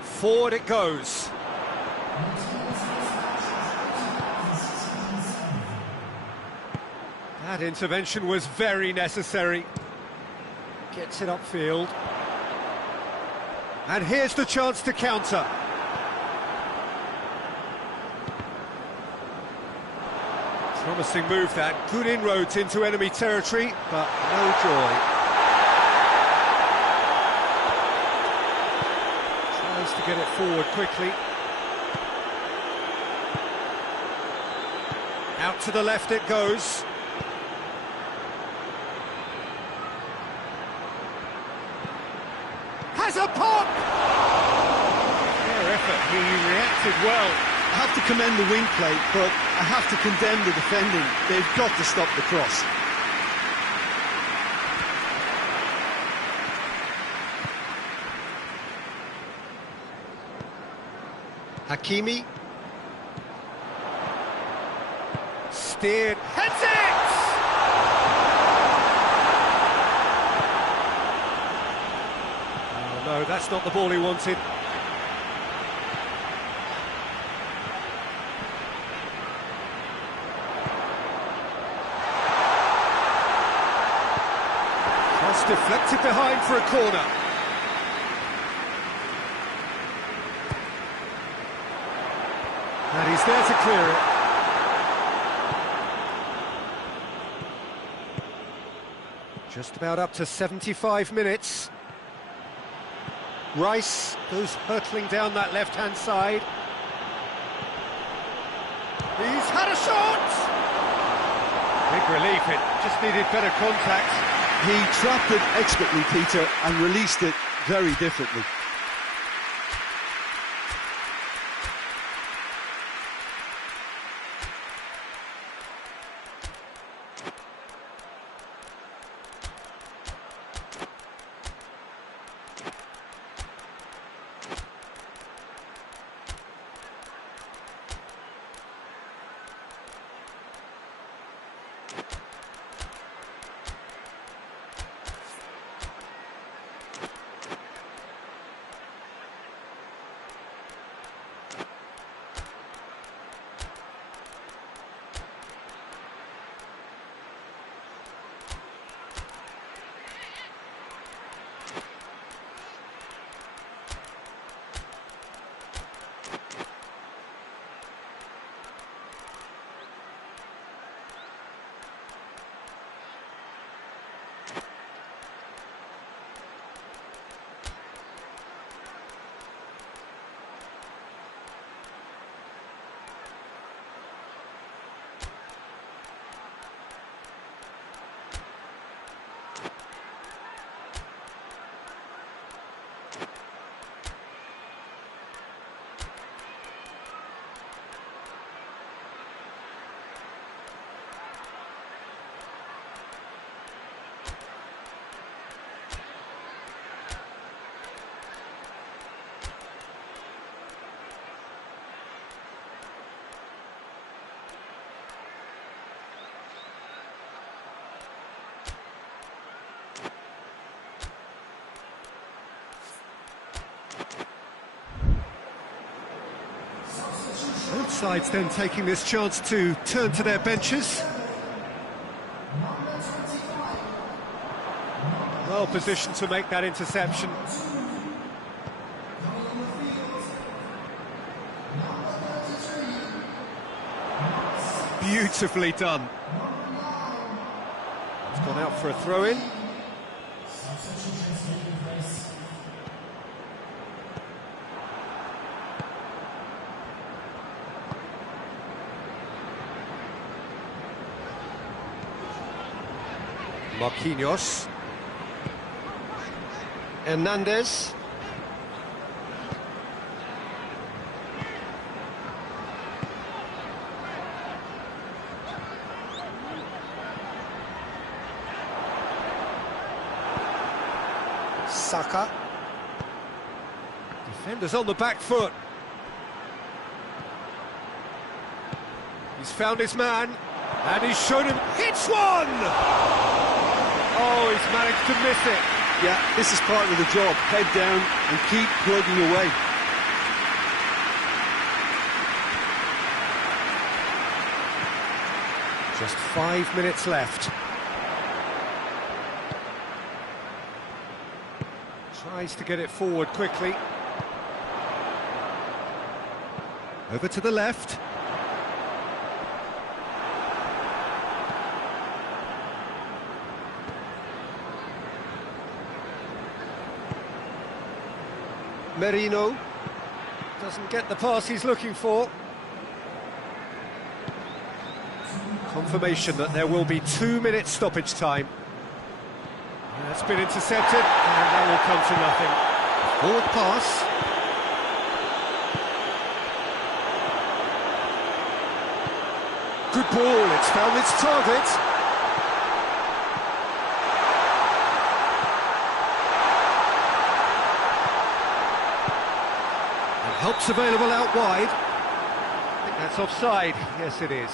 Forward it goes. That intervention was very necessary. Gets it upfield. And here's the chance to counter. Promising move that. Good inroads into enemy territory, but no joy. Tries to get it forward quickly. Out to the left it goes. Has a pop! Fair effort, he reacted well. I have to commend the wing play, but I have to condemn the defending. They've got to stop the cross. Hakimi. Steered. Heads it! Oh no, that's not the ball he wanted. Cross deflected behind for a corner. And he's there to clear it. Just about up to 75 minutes. Rice goes hurtling down that left-hand side. He's had a shot! Big relief, it just needed better contact. He trapped it expertly, Peter, and released it very differently. Both sides then taking this chance to turn to their benches. Well positioned to make that interception. Beautifully done. It's gone out for a throw-in. Marquinhos. Hernandez. Saka. Defenders on the back foot. He's found his man, and he's shown him. Hits one! Oh, he's managed to miss it. Yeah, this is part of the job. Head down and keep plugging away. Just 5 minutes left. Tries to get it forward quickly. Over to the left. Merino doesn't get the pass he's looking for. Confirmation that there will be 2 minutes stoppage time. That's been intercepted, and that will come to nothing. Forward pass. Good ball, it's found its target. Help's available out wide. I think that's offside. Yes, it is.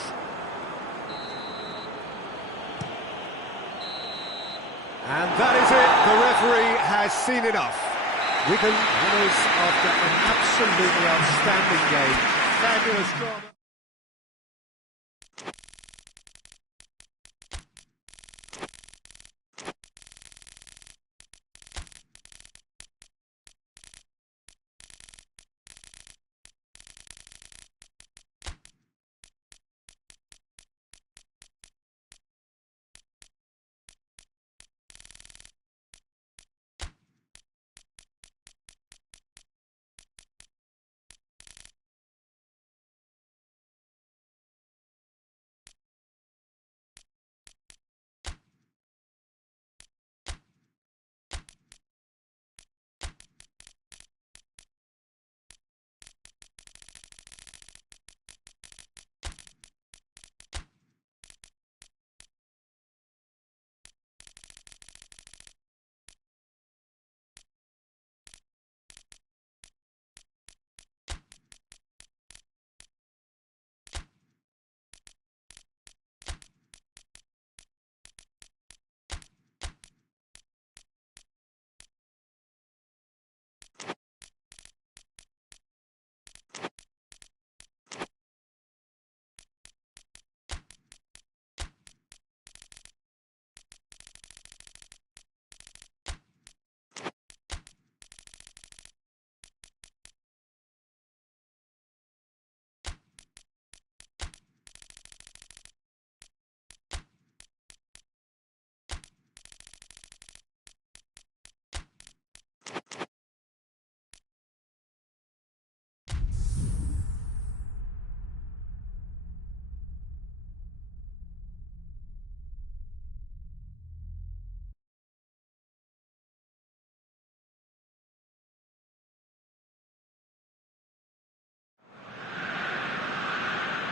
And that is it. The referee has seen enough. Wigan winners after an absolutely outstanding game. Fabulous drama.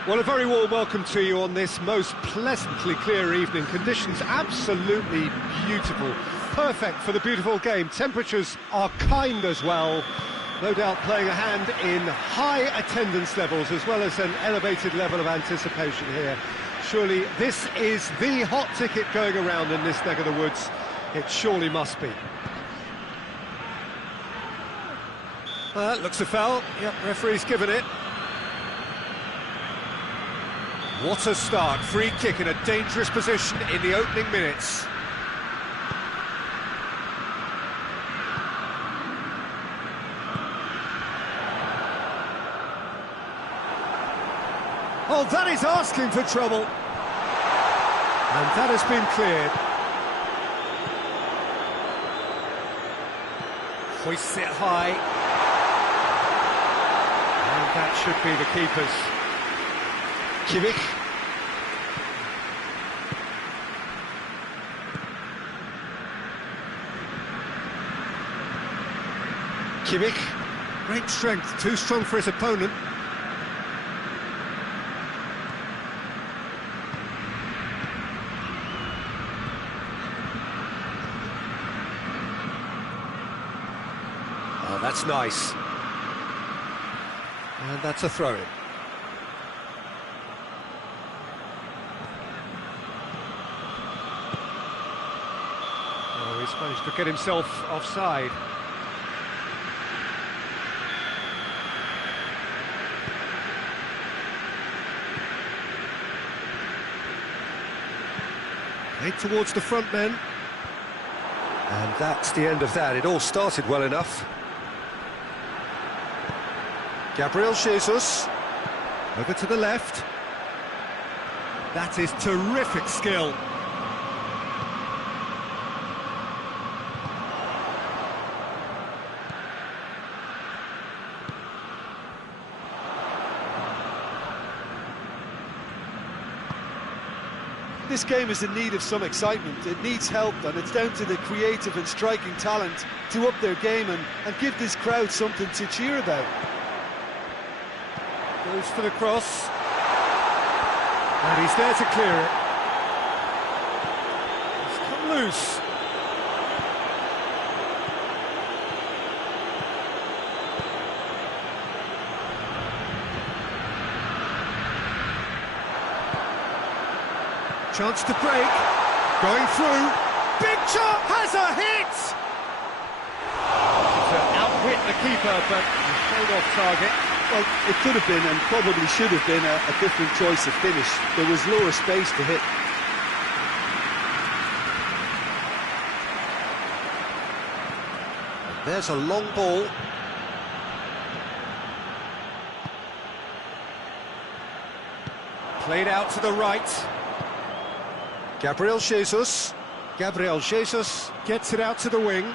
Well, a very warm welcome to you on this most pleasantly clear evening. Conditions absolutely beautiful. Perfect for the beautiful game. Temperatures are kind as well. No doubt playing a hand in high attendance levels as well as an elevated level of anticipation here. Surely this is the hot ticket going around in this neck of the woods. It surely must be. That looks a foul. Yep, referee's given it. What a start. Free kick in a dangerous position in the opening minutes. Oh, that is asking for trouble. And that has been cleared. Hoists it high. And that should be the keeper's. Kimmich. Kimmich. Great strength, too strong for his opponent. Oh, that's nice. And that's a throw-in. Oh, he's managed to get himself offside. Played towards the front men. And that's the end of that. It all started well enough. Gabriel Jesus, over to the left. That is terrific skill. This game is in need of some excitement. It needs help, and it's down to the creative and striking talent to up their game and give this crowd something to cheer about. Goes for the cross. And he's there to clear it. He's come loose. Chance to break. Going through. Big shot has a hit! To outwit the keeper, but he stayed off target. Well, it could have been and probably should have been a different choice of finish. There was lower space to hit. And there's a long ball. Played out to the right. Gabriel Jesus. Gabriel Jesus gets it out to the wing.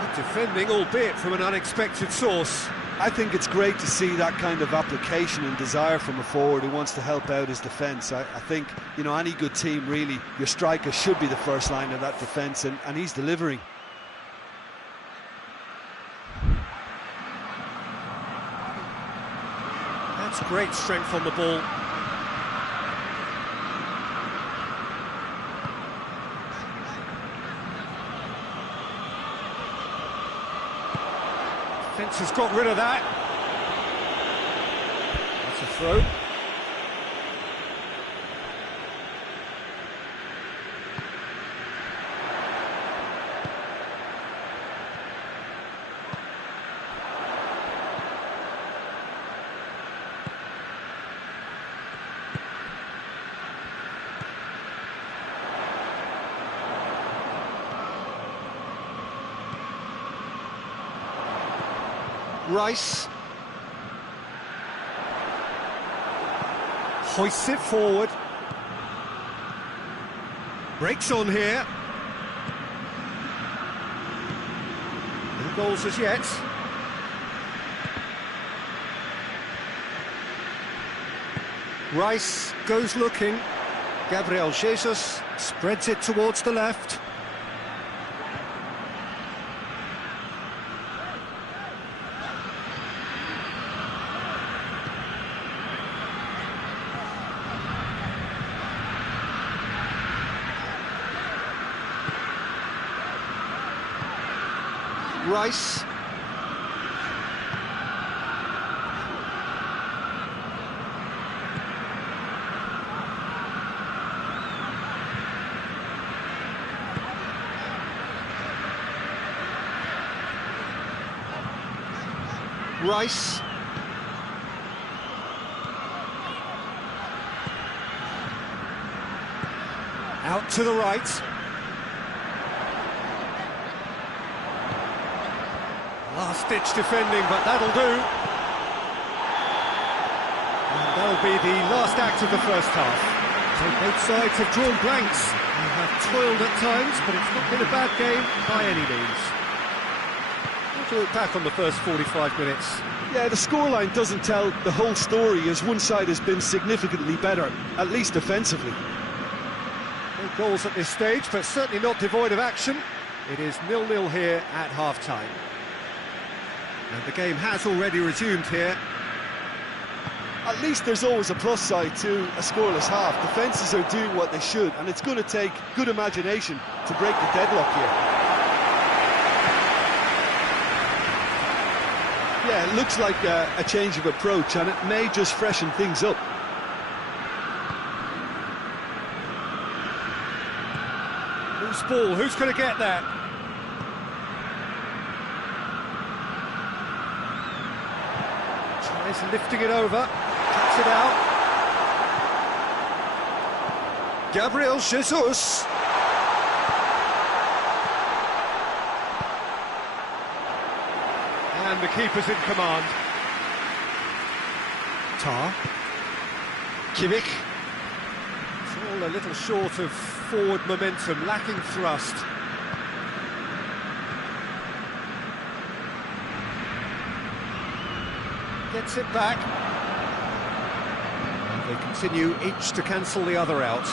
Good defending, albeit from an unexpected source. I think it's great to see that kind of application and desire from a forward who wants to help out his defence. I think, you know, any good team, really, your striker should be the first line of that defence, and he's delivering. That's great strength on the ball. Defence has got rid of that. That's a throw. Rice hoists it forward, breaks on here. No goals as yet. Rice goes looking. Gabriel Jesus spreads it towards the left. Rice. Rice. Out to the right. Last-ditch defending, but that'll do. That'll be the last act of the first half. So both sides have drawn blanks. They have toiled at times, but it's not been a bad game by any means. How to look back on the first 45 minutes? Yeah, the scoreline doesn't tell the whole story, as one side has been significantly better, at least defensively. No goals at this stage, but certainly not devoid of action. It is 0-0 here at half-time. And the game has already resumed here. At least there's always a plus side to a scoreless half. Defences are doing what they should, and it's going to take good imagination to break the deadlock here. Yeah, it looks like a change of approach, and it may just freshen things up. Loose ball, who's going to get that? Tries lifting it over, cuts it out. Gabriel Jesus. And the keeper's in command. Tar. Kimmich. It's all a little short of forward momentum, lacking thrust. Gets it back. And they continue each to cancel the other out.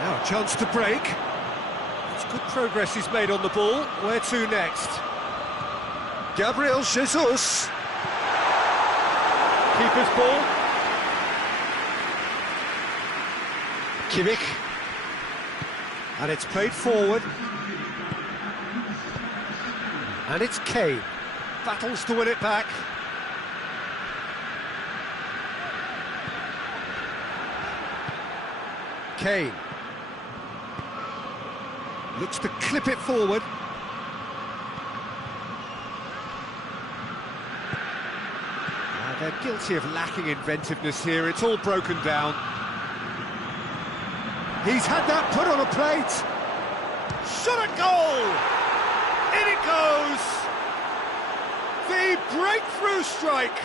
Now a chance to break. It's good progress he's made on the ball. Where to next? Gabriel Jesus. Keeper's ball. Kimmich. And it's played forward. And it's Kane. Battles to win it back. Kane. Looks to clip it forward. They're guilty of lacking inventiveness here. It's all broken down. He's had that put on a plate. Shot at goal! In it goes! The breakthrough strike!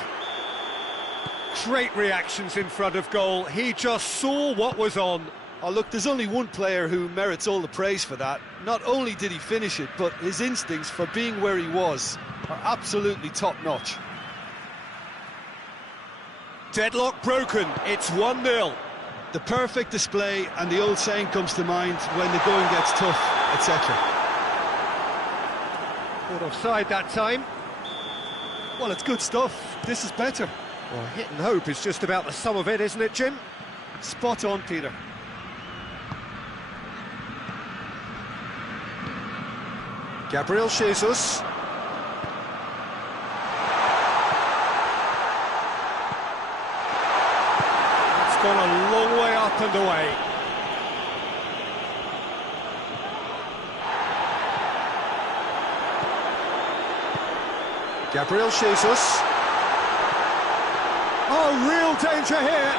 Great reactions in front of goal. He just saw what was on. Oh, look, there's only one player who merits all the praise for that. Not only did he finish it, but his instincts for being where he was are absolutely top-notch. Deadlock broken. It's 1-0. The perfect display, and the old saying comes to mind: when the going gets tough, etc. Caught offside that time. Well, it's good stuff. This is better. Well, hit and hope is just about the sum of it, isn't it, Jim? Spot on, Peter. Gabriel Jesus. It's gone a long way up and away. Gabriel Jesus. Oh, real danger here.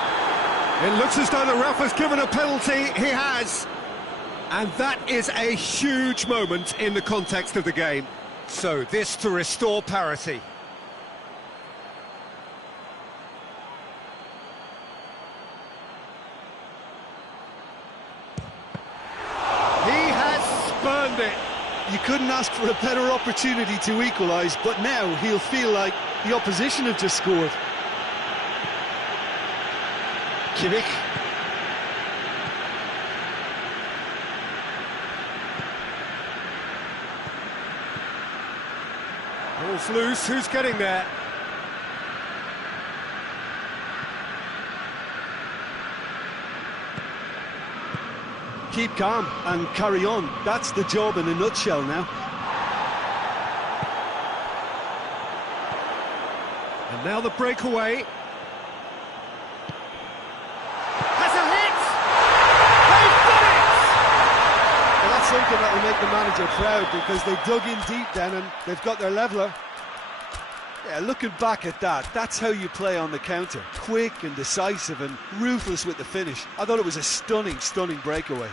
It looks as though the ref has given a penalty. He has. And that is a huge moment in the context of the game. So this to restore parity. He has spurned it. You couldn't ask for a better opportunity to equalise, but now he'll feel like the opposition have just scored. Kimmich. Ball's loose, who's getting there? Keep calm and carry on. That's the job in a nutshell now. And now the breakaway. Has a hit! They've got it! Well, that's something that will make the manager proud, because they dug in deep then and they've got their leveller. Yeah, looking back at that, that's how you play on the counter. Quick and decisive and ruthless with the finish. I thought it was a stunning, stunning breakaway.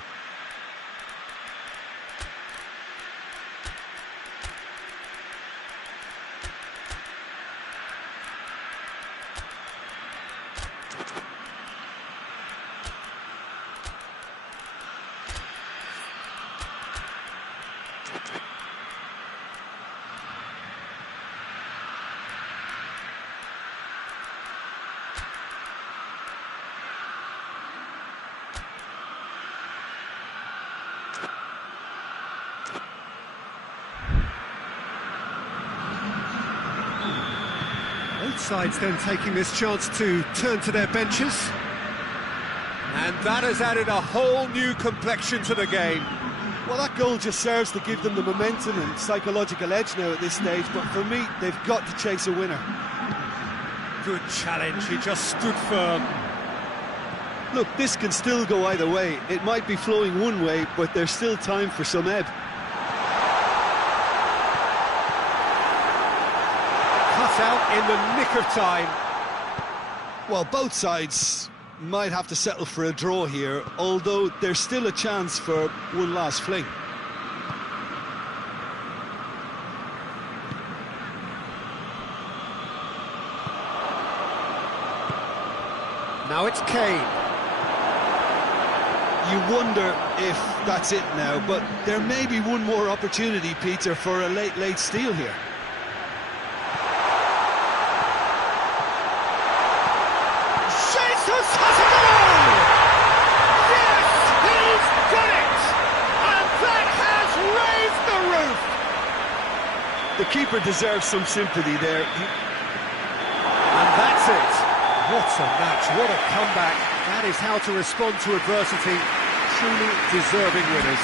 sides then taking this chance to turn to their benches. And that has added a whole new complexion to the game. Well, that goal just serves to give them the momentum and psychological edge now at this stage, but for me, they've got to chase a winner. Good challenge, he just stood firm. Look, this can still go either way. It might be flowing one way, but there's still time for some ebb. Cut out in the nick of time. Well, both sides might have to settle for a draw here, although there's still a chance for one last fling. Now it's Kane. You wonder if that's it now, but there may be one more opportunity, Peter, for a late steal here. Jesus has a goal! Yes, he's done it! And that has raised the roof! The keeper deserves some sympathy there. And that's it. What a match, what a comeback. That is how to respond to adversity. Truly deserving winners.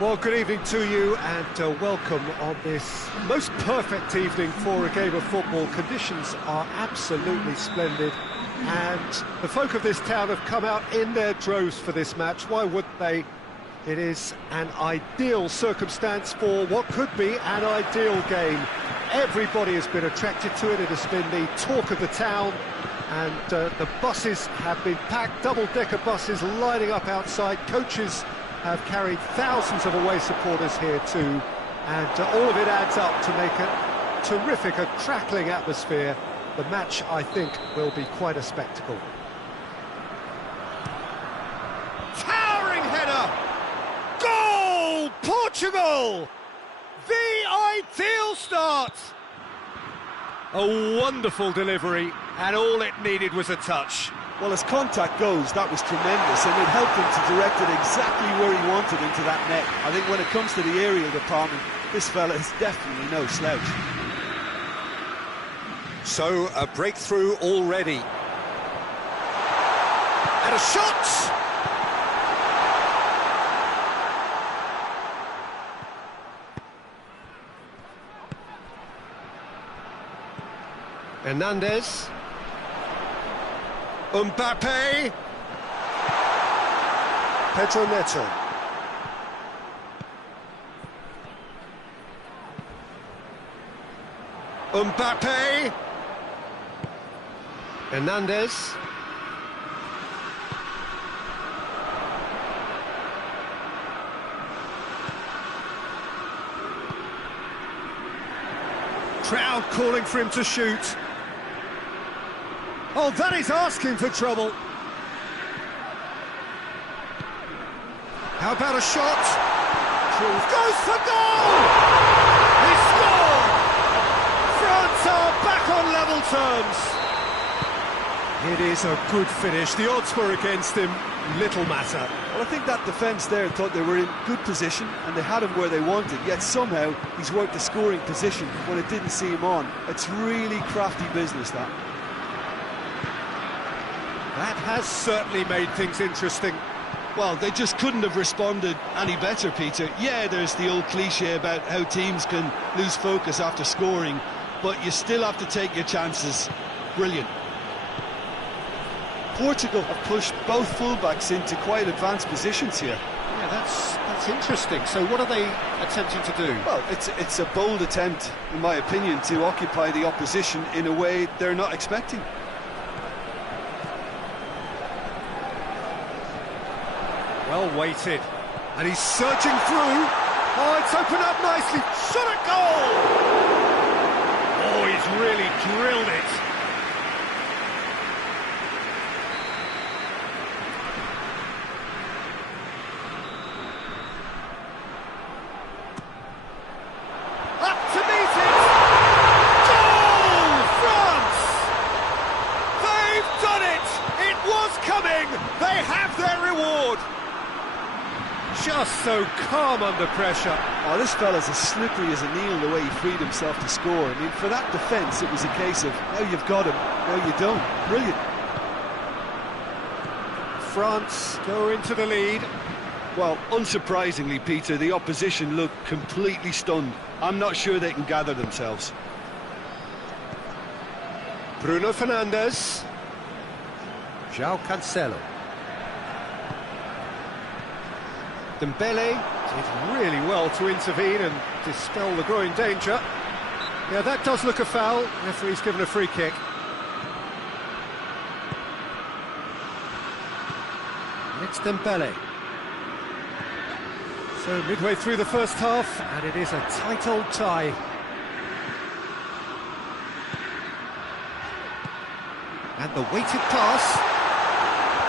Well, good evening to you and welcome on this most perfect evening for a game of football. Conditions are absolutely splendid and the folk of this town have come out in their droves for this match. Why wouldn't they? It is an ideal circumstance for what could be an ideal game. Everybody has been attracted to it. It has been the talk of the town and the buses have been packed, double-decker buses lining up outside. Coaches have carried thousands of away supporters here too, and all of it adds up to make a terrific, a crackling atmosphere. The match, I think, will be quite a spectacle. Towering header! Goal! Portugal! The ideal start! A wonderful delivery, and all it needed was a touch. Well, as contact goes, that was tremendous, and it helped him to direct it exactly where he wanted into that net. I think when it comes to the aerial department, this fella is definitely no slouch. So, a breakthrough already. And a shot! Hernandez. Mbappe. Pedro Neto. Mbappe. Hernandez. Crowd calling for him to shoot. Oh, that is asking for trouble. How about a shot? Goes for goal! He scored! France are back on level terms. It is a good finish. The odds were against him. Little matter. Well, I think that defence there thought they were in good position and they had him where they wanted, yet somehow he's worked the scoring position when it didn't see him on. It's really crafty business, that. That has certainly made things interesting. Well, they just couldn't have responded any better, Peter. Yeah, there's the old cliche about how teams can lose focus after scoring, but you still have to take your chances. Brilliant. Portugal have pushed both fullbacks into quite advanced positions here. Yeah, that's interesting. So what are they attempting to do? Well, it's a bold attempt, in my opinion, to occupy the opposition in a way they're not expecting. Well weighted. And he's surging through. Oh, it's opened up nicely. Shot at goal! Oh, he's really drilled it. They have their reward. Just so calm under pressure. Oh, this fella's as slippery as a needle the way he freed himself to score. I mean, for that defence, it was a case of now you've got him, now you don't. Brilliant. France go into the lead. Well, unsurprisingly, Peter, the opposition look completely stunned. I'm not sure they can gather themselves. Bruno Fernandes. João Cancelo. Dembele did really well to intervene and dispel the growing danger. Yeah, that does look a foul. Referee's given a free kick. It's Dembele. So midway through the first half, and it is a tight old tie. And the weighted pass.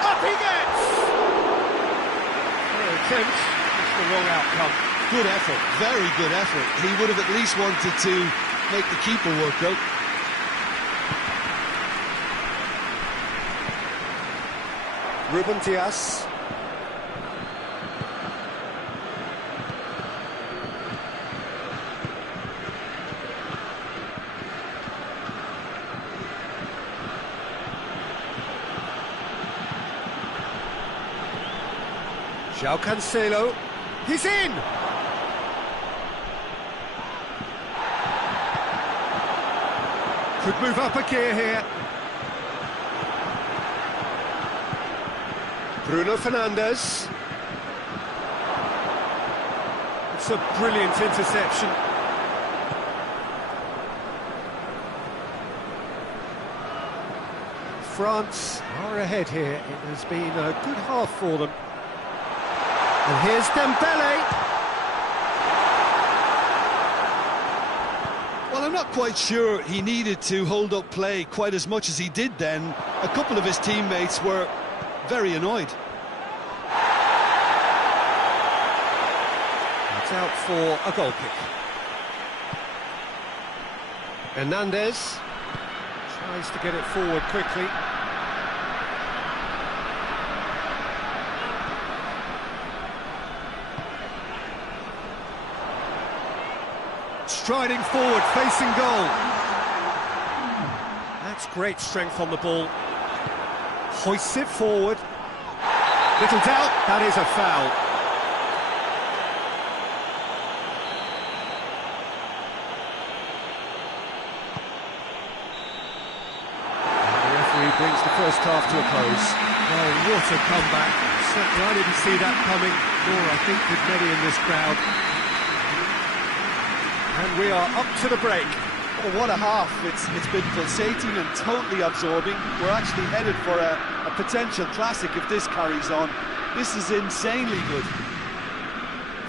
Up he gets! No attempt, it's the wrong outcome. Good effort, very good effort. He would have at least wanted to make the keeper work out. Ruben Dias. João Cancelo, he's in! Could move up a gear here. Bruno Fernandes. It's a brilliant interception. France are ahead here. It has been a good half for them. And here's Dembele. Well, I'm not quite sure he needed to hold up play quite as much as he did then. A couple of his teammates were very annoyed. It's out for a goal kick. Hernandez tries to get it forward quickly. Striding forward, facing goal. That's great strength on the ball. Hoists it forward. Little doubt, that is a foul. And the referee brings the first half to a close. Oh, what a comeback. Certainly I didn't see that coming, nor I think did many in this crowd. And we are up to the break. Oh, what a half. It's been pulsating and totally absorbing. We're actually headed for a potential classic if this carries on. This is insanely good.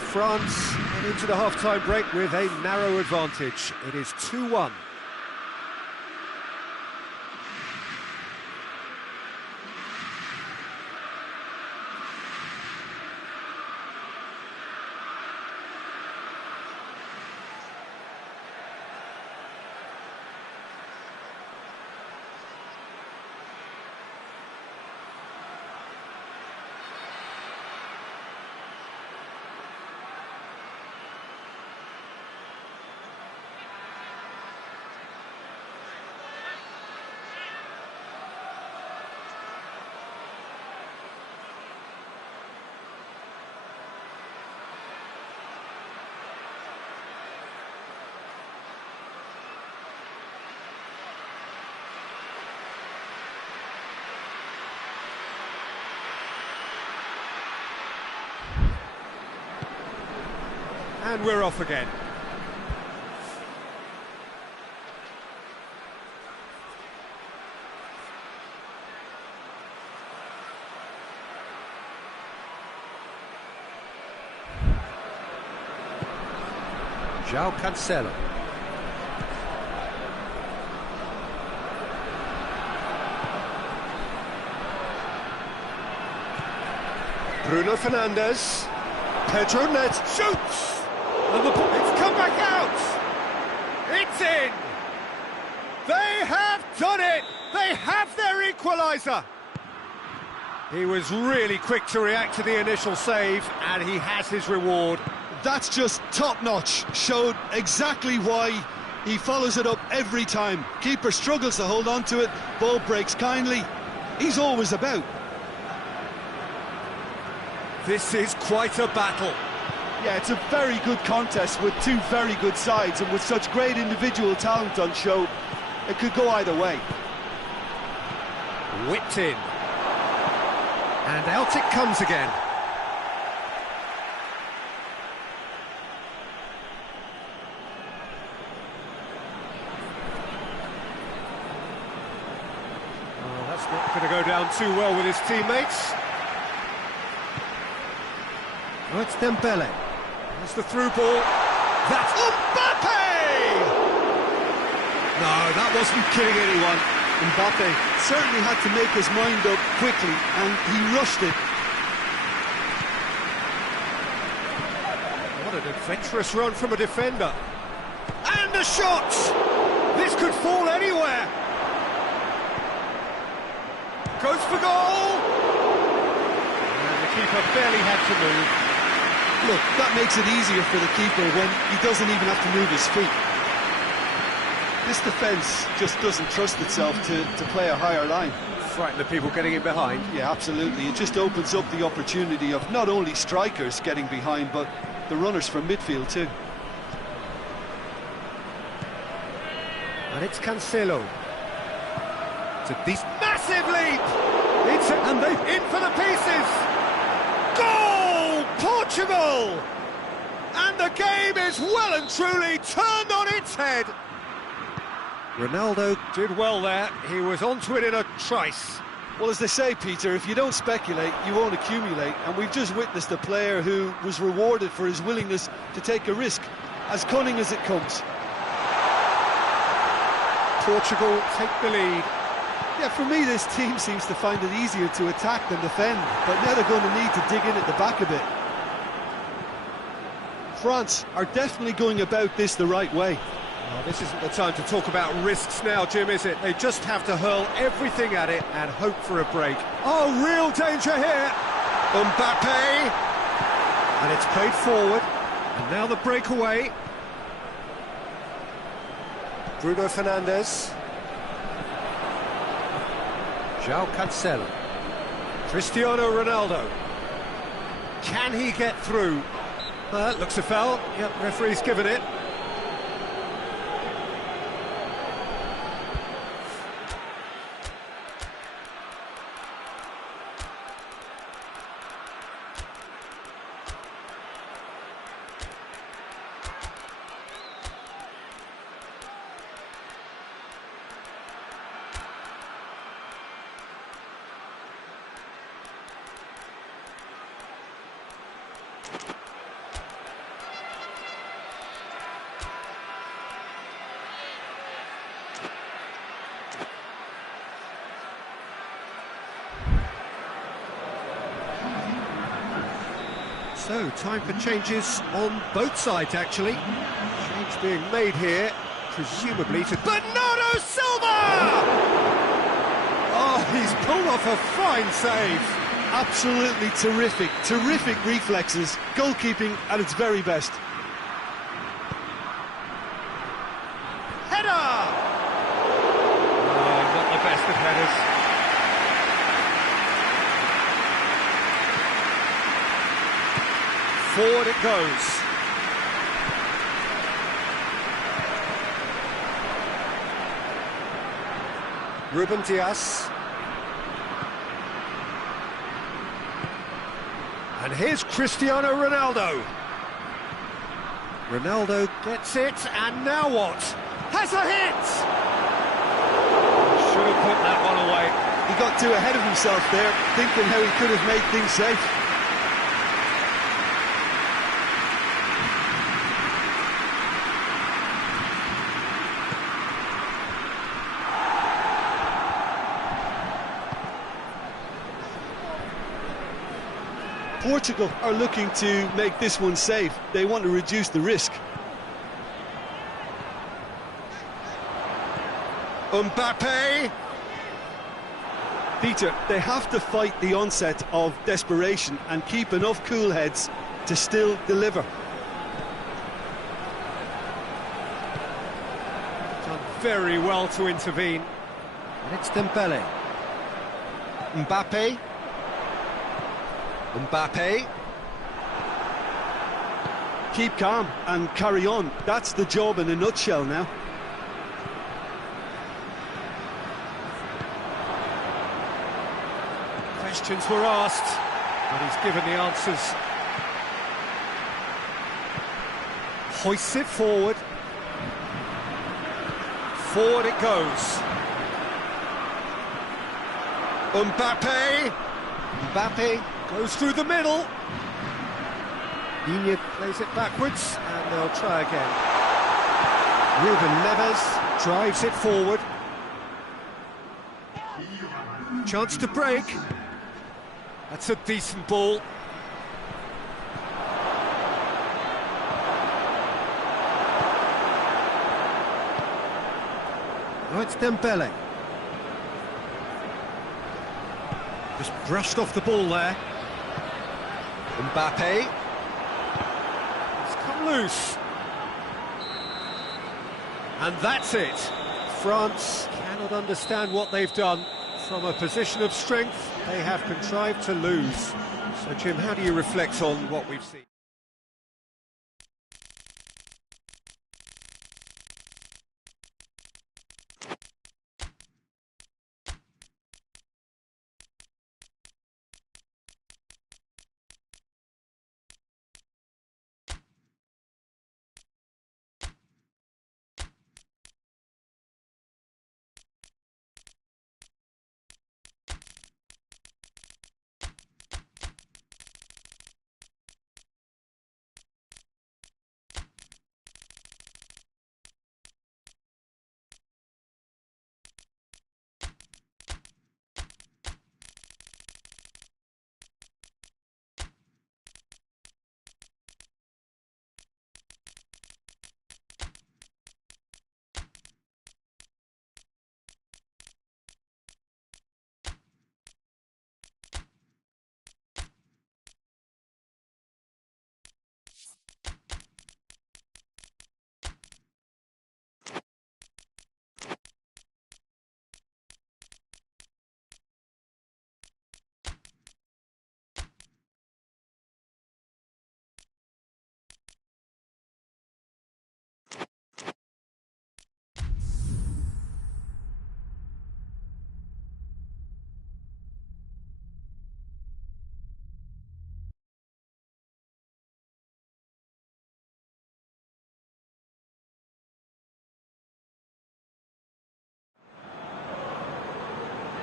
France Into the half-time break with a narrow advantage. It is 2-1. And we're off again. João Cancelo. Bruno Fernandes. Pedro Net shoots! And it's come back out! It's in! They have done it! They have their equaliser! He was really quick to react to the initial save, and he has his reward. That's just top-notch. Showed exactly why he follows it up every time. Keeper struggles to hold on to it, ball breaks kindly. He's always about. This is quite a battle. Yeah, it's a very good contest with two very good sides, and with such great individual talent on show, it could go either way. Whipped in. And out it comes again. Oh, that's not going to go down too well with his teammates. Oh, it's Dembele. That's the through ball. That's Mbappe! No, that wasn't kidding anyone. Mbappe certainly had to make his mind up quickly, and he rushed it. What an adventurous run from a defender. And a shot! This could fall anywhere. Goes for goal! And the keeper barely had to move. Look, that makes it easier for the keeper when he doesn't even have to move his feet. This defence just doesn't trust itself to play a higher line. Frighten the people getting in behind. Yeah, absolutely. It just opens up the opportunity of not only strikers getting behind, but the runners from midfield too. And it's Cancelo. It's this massive leap! And they're in for the pieces! Goal! Portugal! And the game is well and truly turned on its head. Ronaldo did well there. He was onto it in a trice. Well, as they say, Peter, if you don't speculate, you won't accumulate. And we've just witnessed a player who was rewarded for his willingness to take a risk, as cunning as it comes. Portugal take the lead. Yeah, for me, this team seems to find it easier to attack than defend, but now they're going to need to dig in at the back a bit. France are definitely going about this the right way. Oh, this isn't the time to talk about risks now, Jim, is it? They just have to hurl everything at it and hope for a break. Oh, real danger here! Mbappe! And it's played forward, and now the breakaway. Bruno Fernandes. João Cancelo. Cristiano Ronaldo. Can he get through? Looks a foul. Yep, referee's given it. So, time for changes on both sides, actually. Change being made here, presumably to Bernardo Silva! Oh, he's pulled off a fine save. Absolutely terrific, terrific reflexes, goalkeeping at its very best. Header! Oh, not the best of headers. Forward it goes. Ruben Dias. And here's Cristiano Ronaldo. Ronaldo gets it, and now what? Has a hit! Should have put that one away. He got too ahead of himself there, thinking how he could have made things safe. Portugal are looking to make this one safe. They want to reduce the risk. Mbappe! Peter, they have to fight the onset of desperation and keep enough cool heads to still deliver. Done very well to intervene. And it's Dembele. Mbappe. Mbappe. Keep calm and carry on. That's the job in a nutshell now. Questions were asked, but he's given the answers. Hoists it forward. Forward it goes. Mbappe. Mbappe goes through the middle. Digne plays it backwards, and they'll try again. Ruben Neves drives it forward. Chance to break. That's a decent ball. Now it's Dembele. Just brushed off the ball there. Mbappe. It's come loose. And that's it. France cannot understand what they've done. From a position of strength, they have contrived to lose. So, Jim, how do you reflect on what we've seen?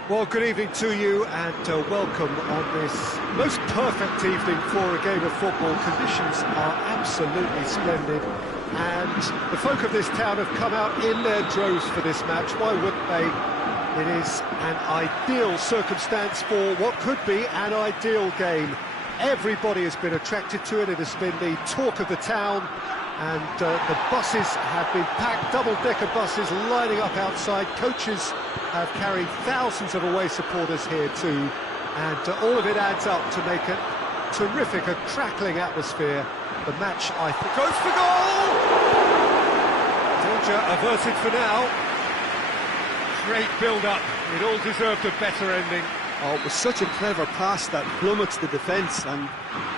Well, good evening to you, and welcome on this most perfect evening for a game of football. Conditions are absolutely splendid, and the folk of this town have come out in their droves for this match. Why wouldn't they? It is an ideal circumstance for what could be an ideal game. Everybody has been attracted to it. It has been the talk of the town, and the buses have been packed, double-decker buses lining up outside. Coaches have carried thousands of away supporters here too, and all of it adds up to make a terrific, a crackling atmosphere. The match, I think, goes for goal! Danger averted for now. Great build-up. It all deserved a better ending. Oh, it was such a clever pass that plummets the defence, and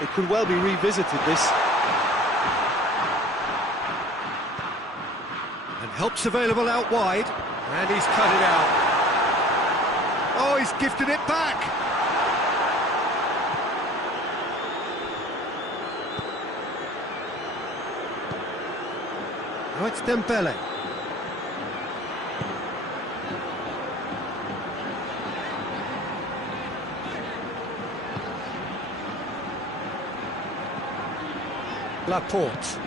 it could well be revisited, this. And help's available out wide, and he's cut it out. Oh, he's gifted it back! Now it's Dembele. Laporte.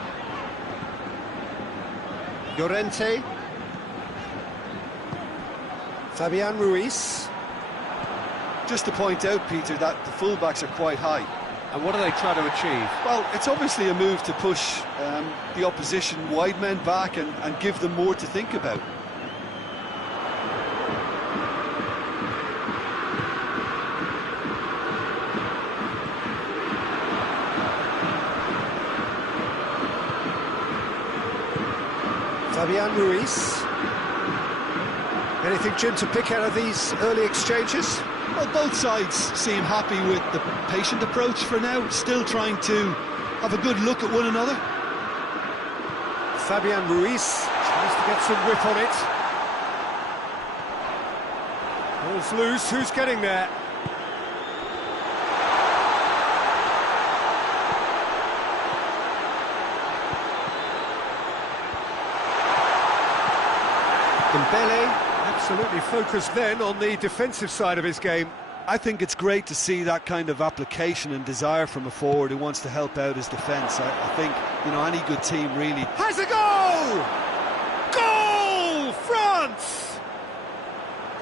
Llorente. Fabian Ruiz. Just to point out, Peter, that the fullbacks are quite high. And what are they trying to achieve? Well, it's obviously a move to push the opposition wide men back and give them more to think about. Fabian Ruiz. Anything, Jim, to pick out of these early exchanges? Well, both sides seem happy with the patient approach for now, still trying to have a good look at one another. Fabian Ruiz tries to get some whip on it. Ball's loose, who's getting there? Dembele, absolutely focused then on the defensive side of his game. I think it's great to see that kind of application and desire from a forward who wants to help out his defence. I think, you know, any good team really... Has a goal! Goal! France!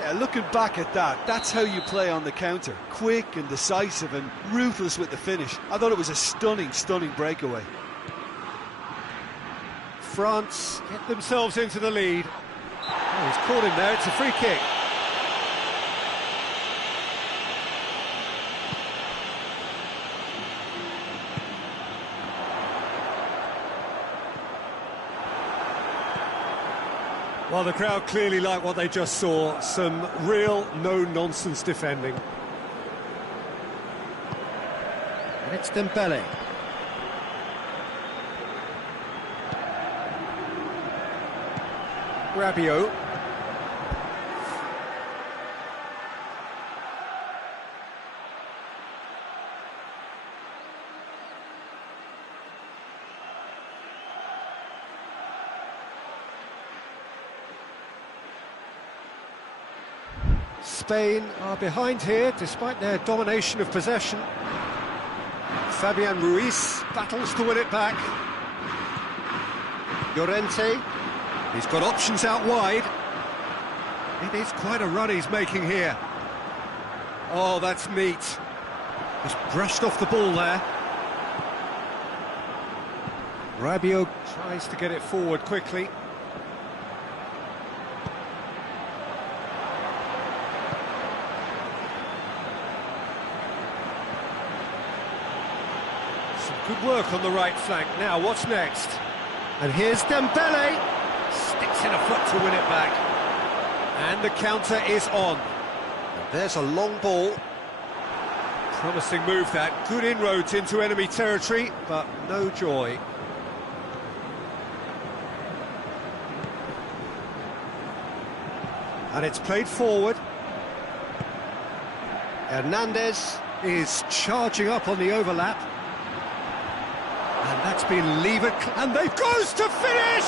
Yeah, looking back at that, that's how you play on the counter. Quick and decisive and ruthless with the finish. I thought it was a stunning, stunning breakaway. France get themselves into the lead. Oh, he's caught him there, it's a free kick. Well, the crowd clearly like what they just saw. Some real no-nonsense defending. And it's Dembele. Rabiot. Spain are behind here, despite their domination of possession. Fabian Ruiz battles to win it back. Llorente, he's got options out wide. It is quite a run he's making here. Oh, that's neat. Just brushed off the ball there. Rabiot tries to get it forward quickly. Good work on the right flank. Now, what's next? And here's Dembele. Sticks in a foot to win it back. And the counter is on. And there's a long ball. Promising move that. Good inroads into enemy territory, but no joy. And it's played forward. Hernandez is charging up on the overlap. And that's been levered, and they goes to finish!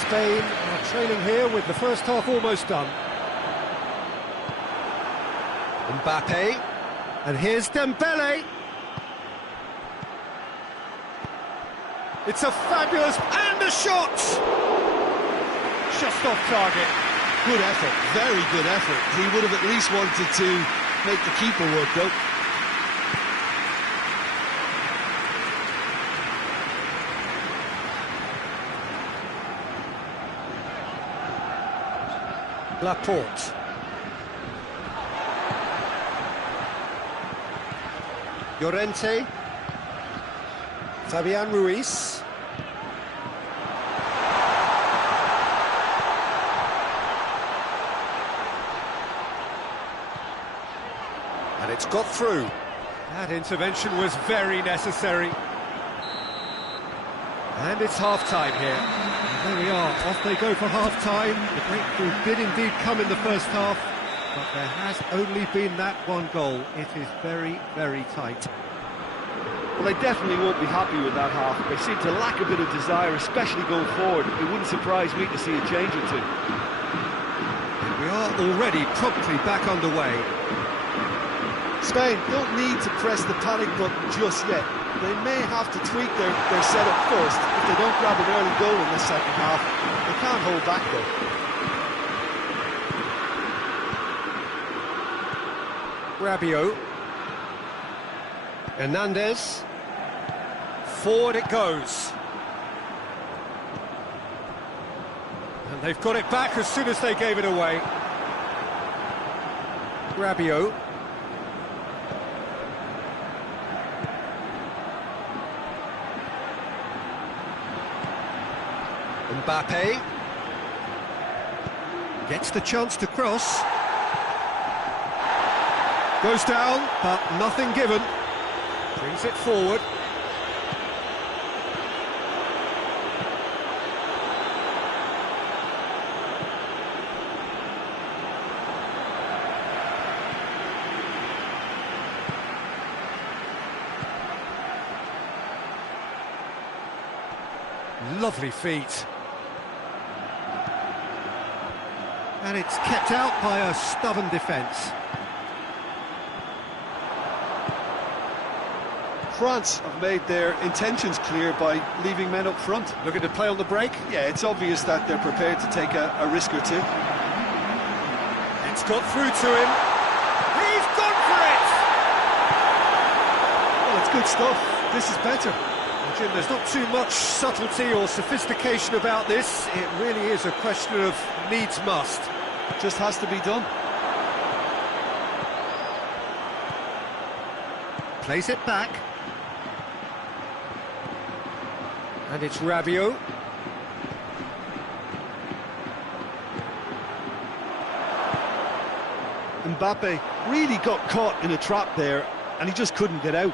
Spain are trailing here with the first half almost done. Mbappe, and here's Dembele. It's a fabulous... and a shot! Just off target. Good effort, very good effort. He would have at least wanted to make the keeper work, though. Laporte. Llorente. Fabian Ruiz. And it's got through. That intervention was very necessary. And it's half-time here. And there we are, off they go for half-time. The breakthrough did indeed come in the first half, but there has only been that one goal. It is very, very tight. Well, they definitely won't be happy with that half. They seem to lack a bit of desire, especially going forward. It wouldn't surprise me to see a change or two. And we are already promptly back underway. Spain don't need to press the panic button just yet. They may have to tweak their setup first if they don't grab an early goal in the second half. They can't hold back, though. Rabiot. Hernandez. Forward it goes. And they've got it back as soon as they gave it away. Rabiot. Mbappe. Gets the chance to cross. Goes down, but nothing given. Brings it forward. Lovely feet. And it's kept out by a stubborn defence. France have made their intentions clear by leaving men up front. Looking to play on the break. Yeah, it's obvious that they're prepared to take a risk or two. It's got through to him. He's gone for it! Well, it's good stuff. This is better. Well, Jim, there's not too much subtlety or sophistication about this. It really is a question of needs must. It just has to be done. Plays it back. And it's Rabiot. Mbappe really got caught in a trap there, and he just couldn't get out.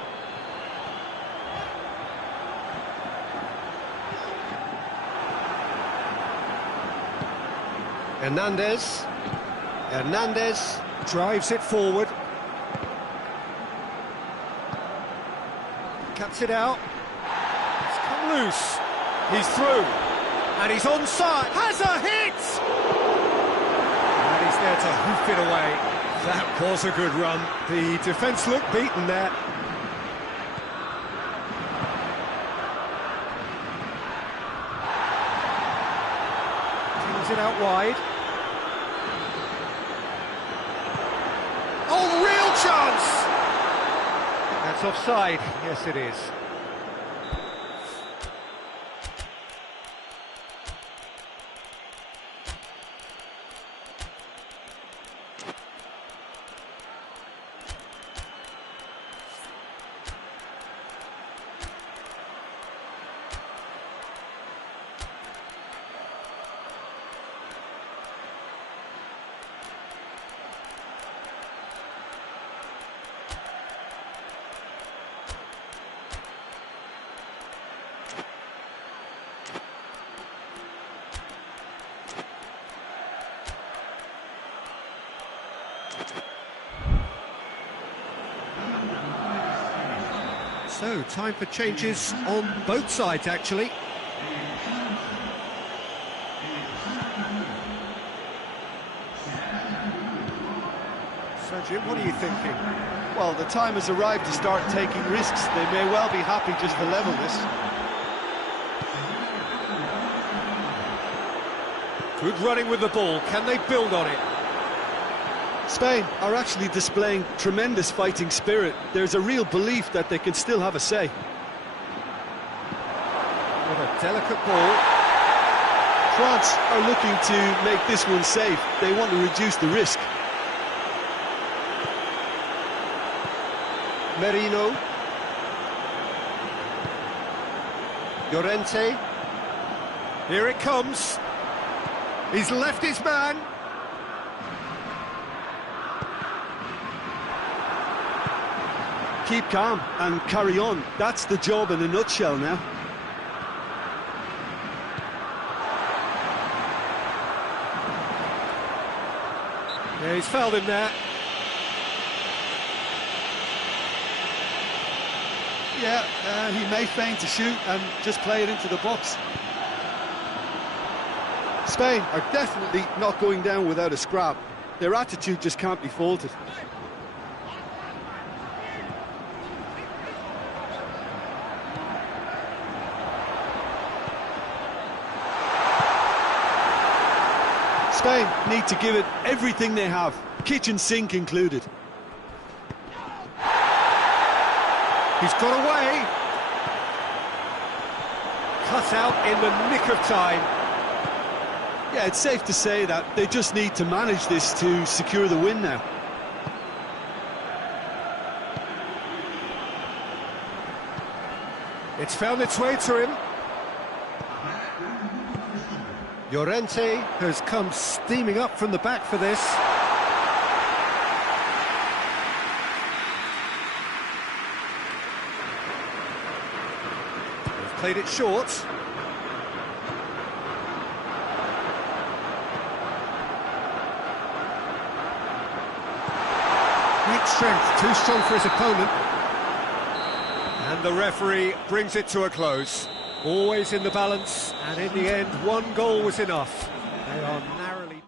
Hernandez. Hernandez drives it forward. Cuts it out. It's come loose. He's through. And he's onside. Has a hit! And he's there to hoof it away. That was a good run. The defence looked beaten there. Turns it out wide. Oh, real chance! That's offside. Yes, it is. So, time for changes on both sides, actually. So, Jim, what are you thinking? Well, the time has arrived to start taking risks. They may well be happy just to level this. Good running with the ball. Can they build on it? Spain are actually displaying tremendous fighting spirit. There's a real belief that they can still have a say. What a delicate ball. France are looking to make this one safe. They want to reduce the risk. Merino. Llorente. Here it comes. He's left his man. Keep calm and carry on. That's the job in a nutshell now. Yeah, he's fouled him there. Yeah, he may feign to shoot and just play it into the box. Spain are definitely not going down without a scrap. Their attitude just can't be faulted. Spain need to give it everything they have, kitchen sink included. He's got away. Cut out in the nick of time. Yeah, it's safe to say that they just need to manage this to secure the win now. It's found its way to him. Llorente has come steaming up from the back for this. They've played it short. Great strength, too strong for his opponent. And the referee brings it to a close. Always in the balance, and in the end, one goal was enough. They are narrowly...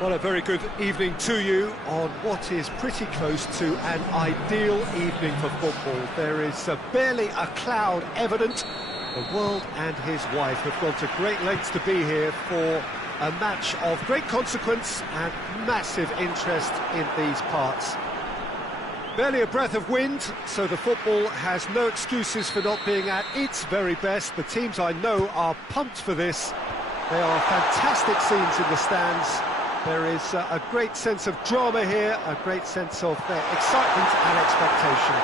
Well, a very good evening to you on what is pretty close to an ideal evening for football. There is barely a cloud evident. The world and his wife have gone to great lengths to be here for a match of great consequence and massive interest in these parts. Barely a breath of wind, so the football has no excuses for not being at its very best. The teams I know are pumped for this. They are fantastic scenes in the stands. There is a great sense of drama here, a great sense of excitement and expectation.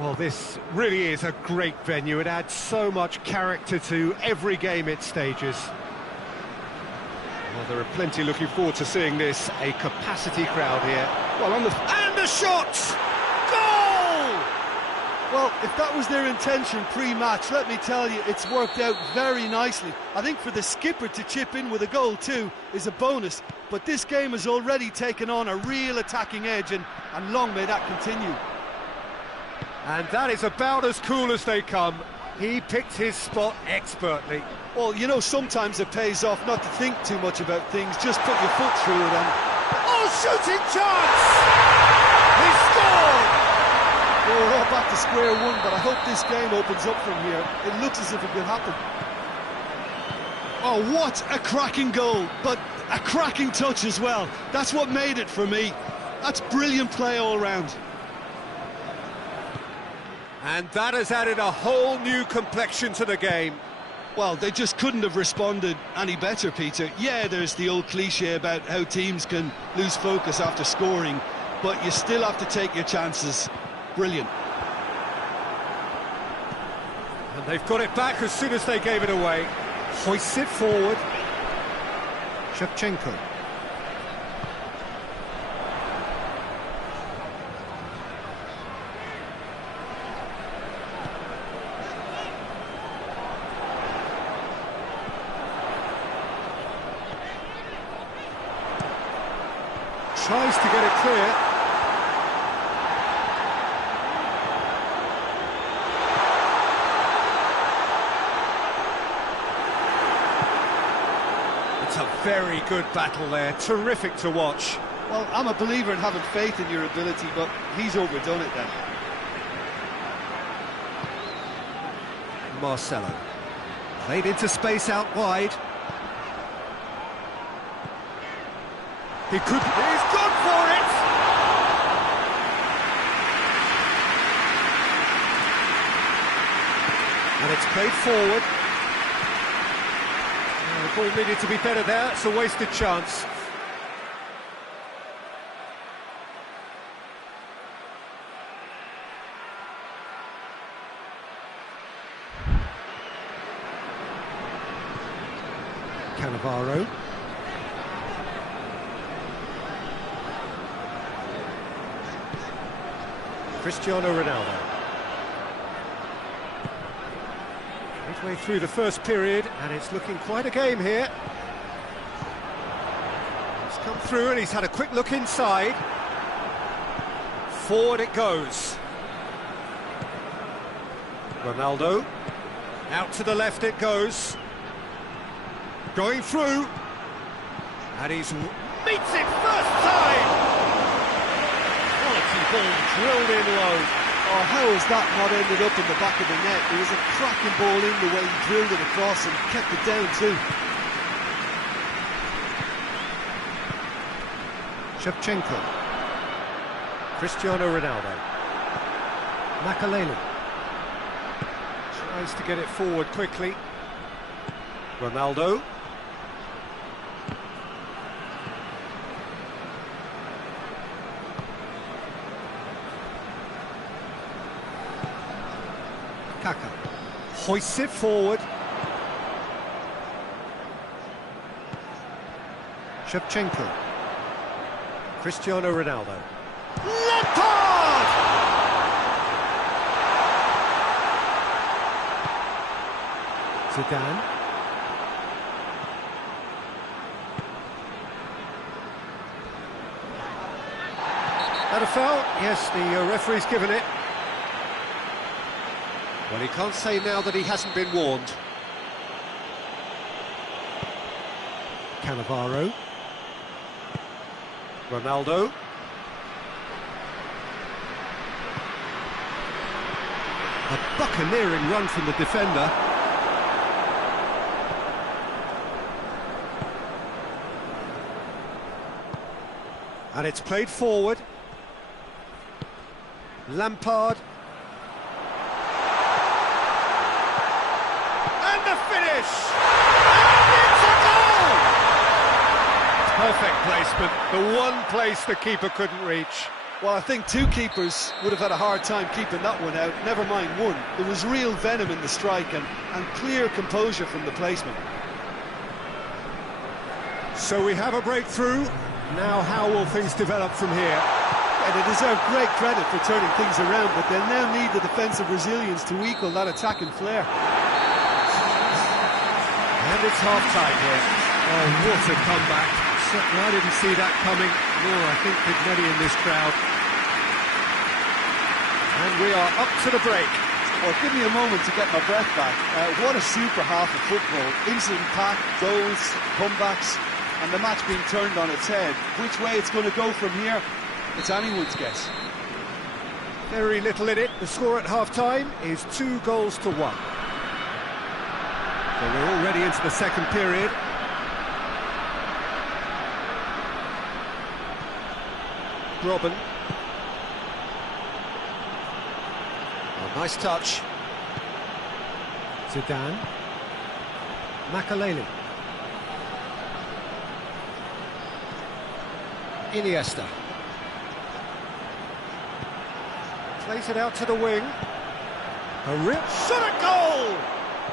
Well, this really is a great venue. It adds so much character to every game it stages. Well, there are plenty looking forward to seeing this. A capacity crowd here. Well, and a shot! Goal! Well, if that was their intention pre-match, let me tell you, it's worked out very nicely. I think for the skipper to chip in with a goal too is a bonus. But this game has already taken on a real attacking edge, and long may that continue. And that is about as cool as they come. He picked his spot expertly. Well, you know, sometimes it pays off not to think too much about things, just put your foot through it and... Oh, shooting chance! He scored! Well, we're all back to square one, but I hope this game opens up from here. It looks as if it could happen. Oh, what a cracking goal, but a cracking touch as well. That's what made it for me. That's brilliant play all round. And that has added a whole new complexion to the game. Well, they just couldn't have responded any better, Peter. Yeah, there's the old cliche about how teams can lose focus after scoring, but you still have to take your chances. Brilliant. And they've got it back as soon as they gave it away. Hoists it forward. Shevchenko. Tries to get it clear. It's a very good battle there, terrific to watch. Well, I'm a believer in having faith in your ability, but he's overdone it then. Marcelo. Played into space out wide. He's gone for it! And it's played forward. The ball needed to be better there, it's a wasted chance. Cannavaro. Cristiano Ronaldo. Midway through the first period, and it's looking quite a game here. He's come through and he's had a quick look inside. Forward it goes. Ronaldo. Out to the left it goes. Going through. And he's meets it first time! Ball drilled in low. Oh, how has that not ended up in the back of the net? It was a cracking ball in the way he drilled it across and kept it down too. Shevchenko. Cristiano Ronaldo. Makaleli. Tries to get it forward quickly. Ronaldo. Kaka hoists it forward. Shevchenko. Cristiano Ronaldo. Lampard! Zidane. That a foul? Yes, the referee's given it. Well, he can't say now that he hasn't been warned. Cannavaro. Ronaldo. A buccaneering run from the defender. And it's played forward. Lampard. And the finish! And it's a goal! Perfect placement, the one place the keeper couldn't reach. Well, I think two keepers would have had a hard time keeping that one out, never mind one. There was real venom in the strike and clear composure from the placement. So we have a breakthrough. Now how will things develop from here? Yeah, they deserve great credit for turning things around, but they'll now need the defensive resilience to equal that attacking flair. And it's half-time here. Oh, what a comeback. Certainly I didn't see that coming, nor I think did many in this crowd. And we are up to the break. Well, give me a moment to get my breath back. What a super half of football. Instant pack, goals, comebacks, and the match being turned on its head. Which way it's going to go from here, it's anyone's guess. Very little in it. The score at half-time is 2-1. So we're already into the second period. Robin. Oh, nice touch. Zidane. Makaleli. Iniesta. Plays it out to the wing. A rip shot at goal!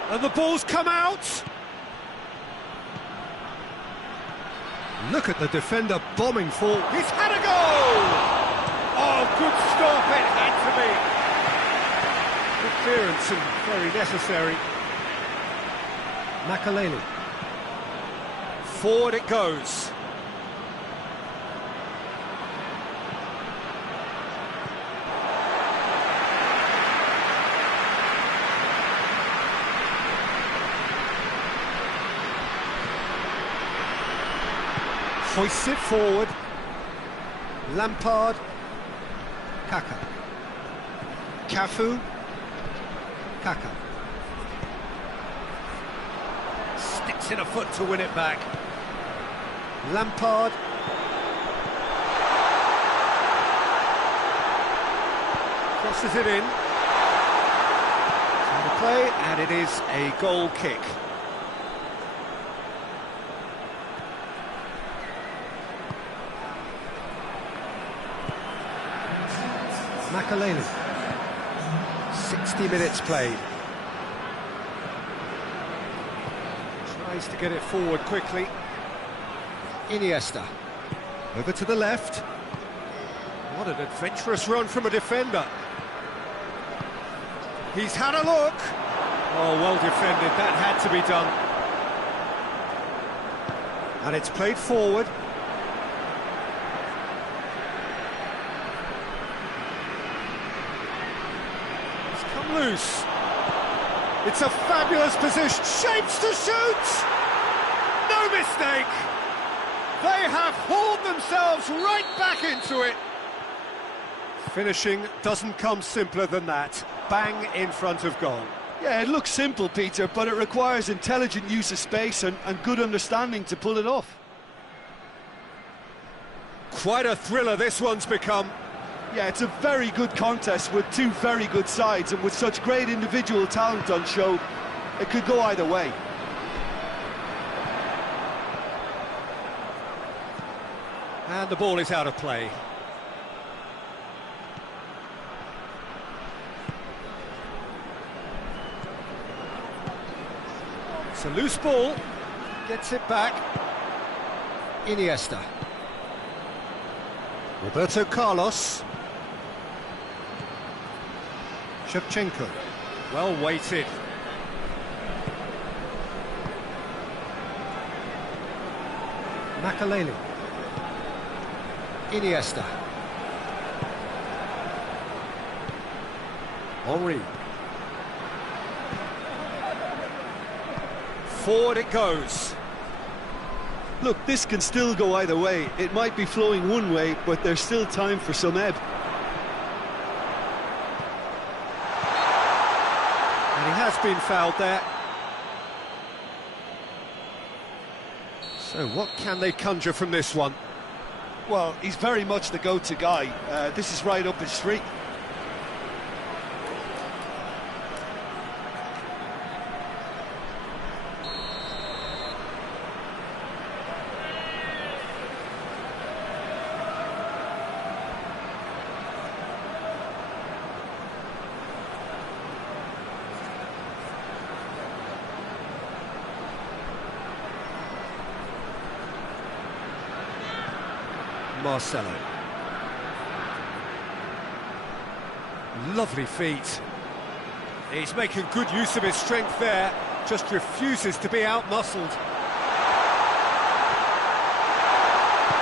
And the ball's come out! Look at the defender bombing forward. He's had a goal! Oh, good stop, it had to be. Good clearance and very necessary. Makaleli. Forward it goes. Hoists it forward. Lampard. Kaka. Cafu. Kaka. Sticks in a foot to win it back. Lampard. Crosses it in. Trying to play, and it is a goal kick. Makaleli. 60 minutes played. Tries to get it forward quickly. Iniesta. Over to the left. What an adventurous run from a defender. He's had a look. Oh, well defended. That had to be done. And it's played forward. Loose. It's a fabulous position. Shapes to shoot. No mistake. They have hauled themselves right back into it. Finishing doesn't come simpler than that. Bang in front of goal. Yeah, it looks simple, Peter, but it requires intelligent use of space and good understanding to pull it off. Quite a thriller this one's become. Yeah, it's a very good contest with two very good sides, and with such great individual talent on show, it could go either way. And the ball is out of play. It's a loose ball. Gets it back. Iniesta. Roberto Carlos. Shevchenko, well weighted. Makaleli. Iniesta. Henry. Forward it goes. Look, this can still go either way. It might be flowing one way, but there's still time for some ebb. has been fouled there. So what can they conjure from this one? Well, he's very much the go-to guy. This is right up his street. Marcelo. Lovely feet. He's making good use of his strength there, just refuses to be out-muscled.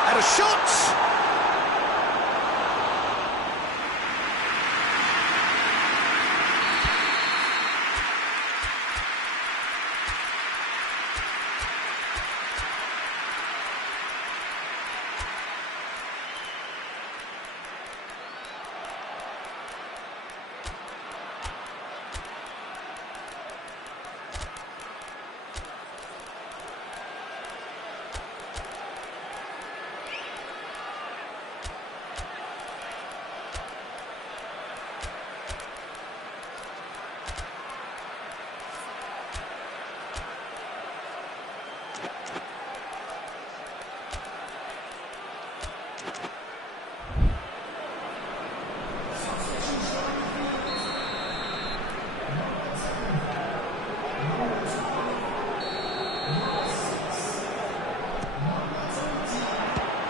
And a shot!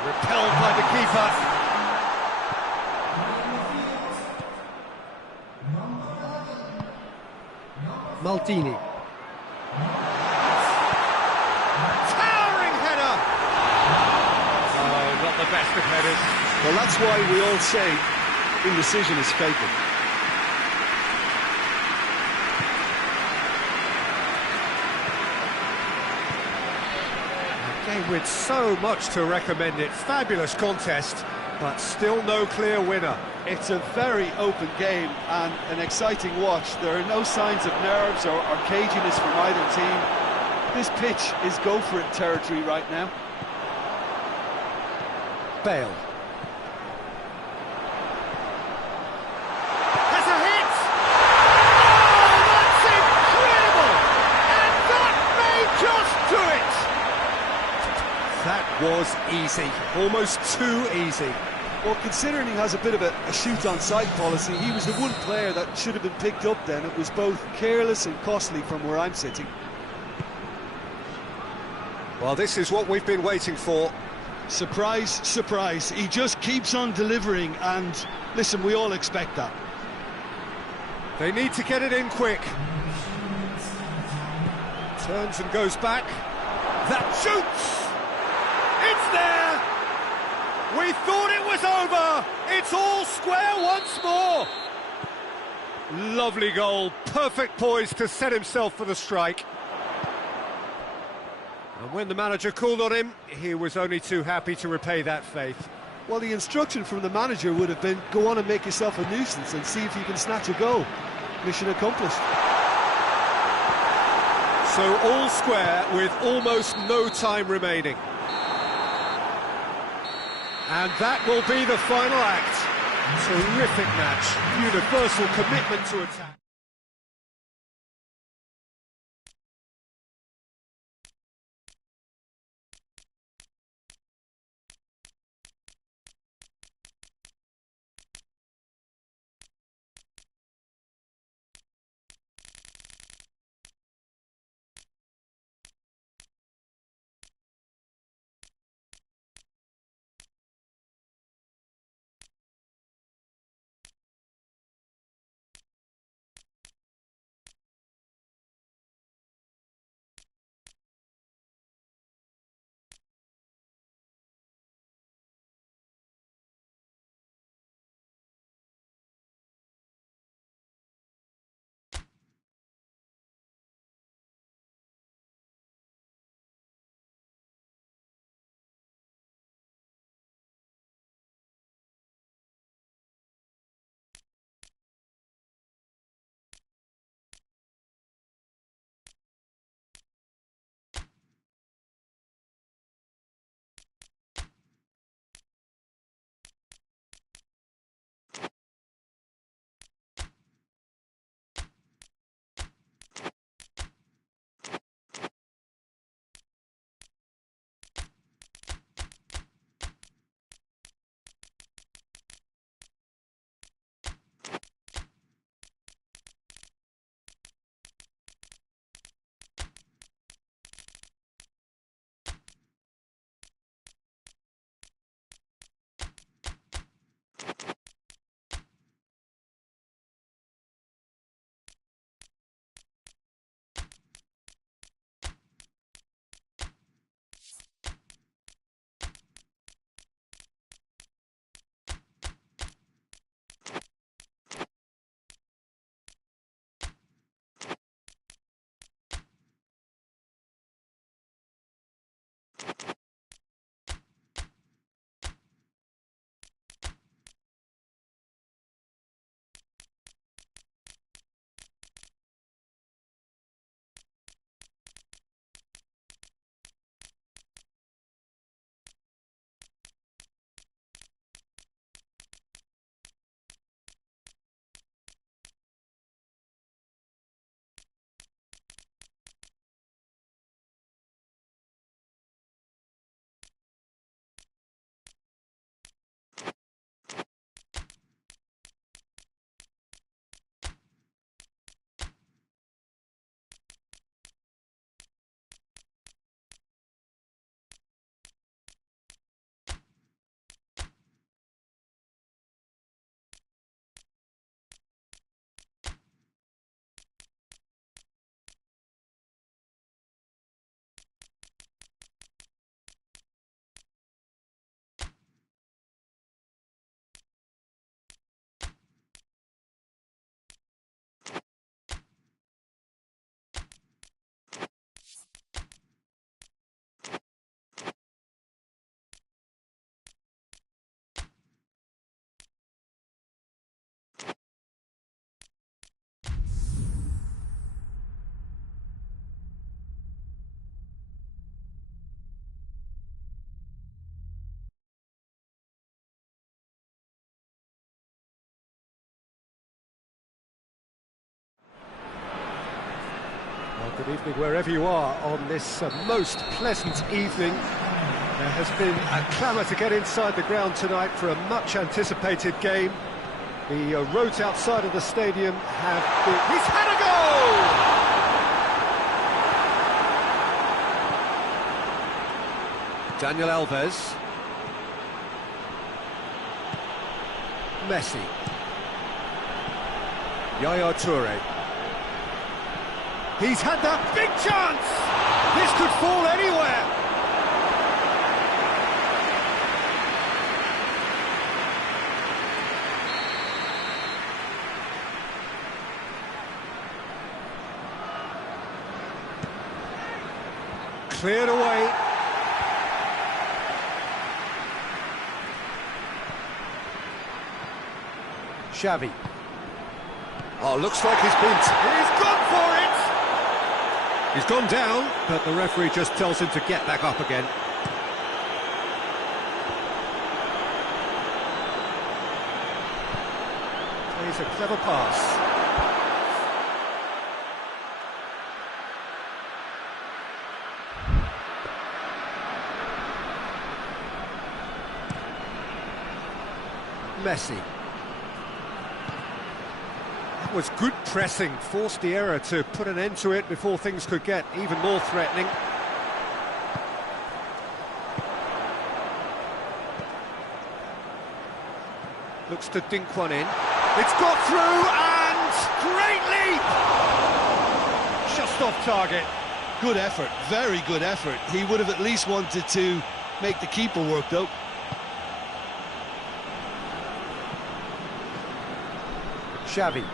Repelled by the keeper. Maldini. Towering header! Oh, not the best of headers. Well, that's why we all say indecision is fatal. A game with so much to recommend it. Fabulous contest, but still no clear winner. It's a very open game and an exciting watch. There are no signs of nerves or caginess from either team. This pitch is go-for-it territory right now. Bale. Has a hit! Oh, that's incredible! And that may just do it! That was easy. Almost too easy. Well, considering he has a bit of a shoot-on-sight policy, he was the one player that should have been picked up then. It was both careless and costly from where I'm sitting. Well, this is what we've been waiting for. Surprise, surprise. He just keeps on delivering, and listen, we all expect that. They need to get it in quick. Turns and goes back. That shoots! It's there! We thought it was over! It's all square once more! Lovely goal, perfect poise to set himself for the strike. And when the manager called on him, he was only too happy to repay that faith. Well, the instruction from the manager would have been, go on and make yourself a nuisance and see if you can snatch a goal. Mission accomplished. So all square with almost no time remaining. And that will be the final act. Terrific match, universal commitment to attack. Good evening wherever you are on this most pleasant evening. There has been a clamour to get inside the ground tonight for a much-anticipated game. The roads outside of the stadium have been... He's had a goal! Daniel Alves. Messi. Yaya Toure. He's had that big chance! This could fall anywhere! Cleared away. Xavi. Oh, looks like he's gone for it! He's gone down, but the referee just tells him to get back up again. Plays a clever pass. Messi. That was good pressing, forced the error to put an end to it before things could get even more threatening. Looks to dink one in. It's got through and great leap! Just off target. Good effort, very good effort. He would have at least wanted to make the keeper work though. Xavi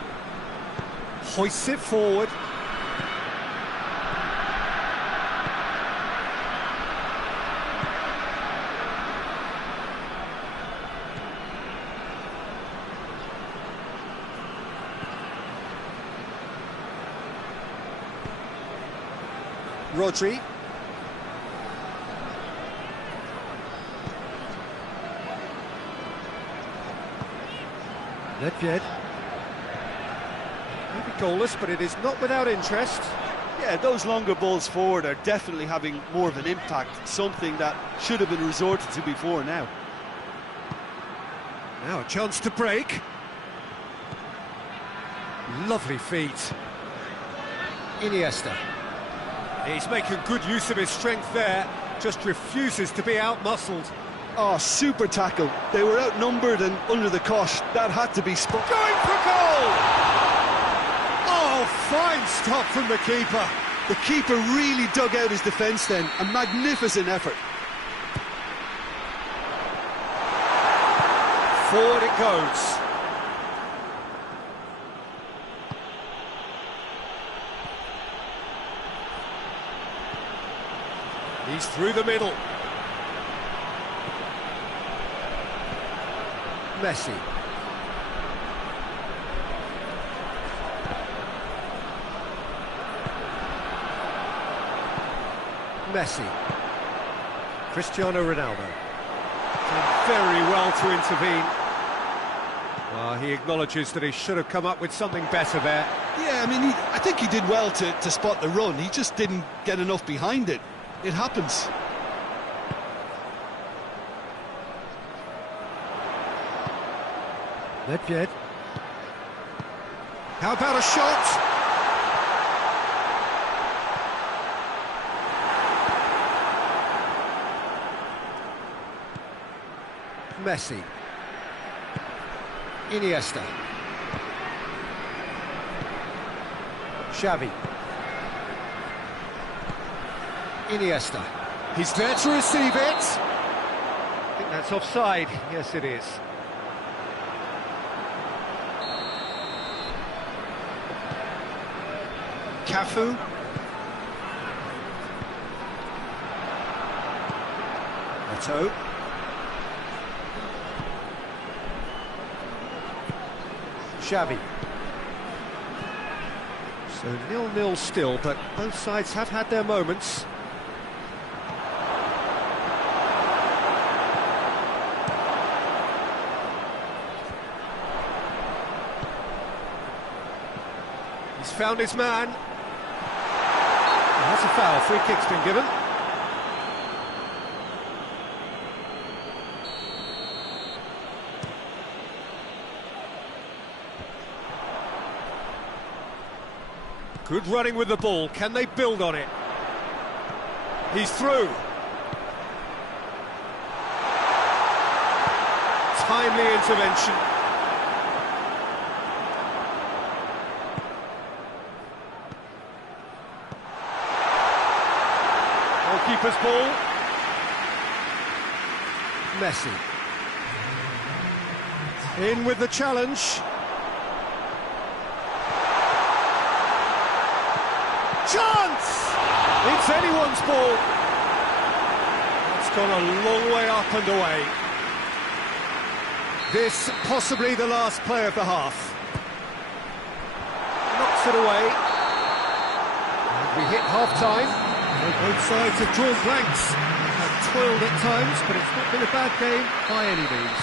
hoists it forward. Rodri. Nedved. Maybe goalless, but it is not without interest. Yeah, those longer balls forward are definitely having more of an impact, something that should have been resorted to before now. Now a chance to break. Lovely feet. Iniesta. He's making good use of his strength there, just refuses to be out-muscled. Oh, super tackle. They were outnumbered and under the cosh. That had to be spot. Going for goal! Oh, fine stop from the keeper. The keeper really dug out his defence then. A magnificent effort. Forward it goes. He's through the middle. Messi. Messi. Cristiano Ronaldo. Done very well to intervene. Well, he acknowledges that he should have come up with something better there. Yeah, I mean, I think he did well to spot the run. He just didn't get enough behind it. It happens. Nedved. How about a shot? Messi. Iniesta. Xavi. Iniesta. He's there to receive it. I think that's offside. Yes, it is. Cafu. Eto'o. Xavi. So 0-0 still, but both sides have had their moments. He's found his man. That's a foul. Free kick's been given. Good running with the ball. Can they build on it? He's through. Timely intervention. Goalkeeper's ball. Messi. In with the challenge. Chance! It's anyone's ball. It's gone a long way up and away. This possibly the last play of the half. Knocks it away. And we hit half-time. Both sides have drawn blanks. Have toiled at times, but it's not been a bad game by any means.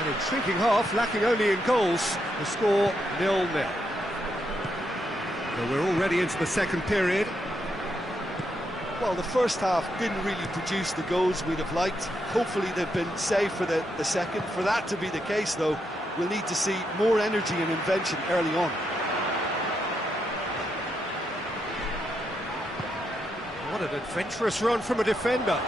An intriguing half, lacking only in goals. The score 0-0. So we're already into the second period. Well, the first half didn't really produce the goals we'd have liked. Hopefully they've been saved for the second. For that to be the case, though, we'll need to see more energy and invention early on. What an adventurous run from a defender.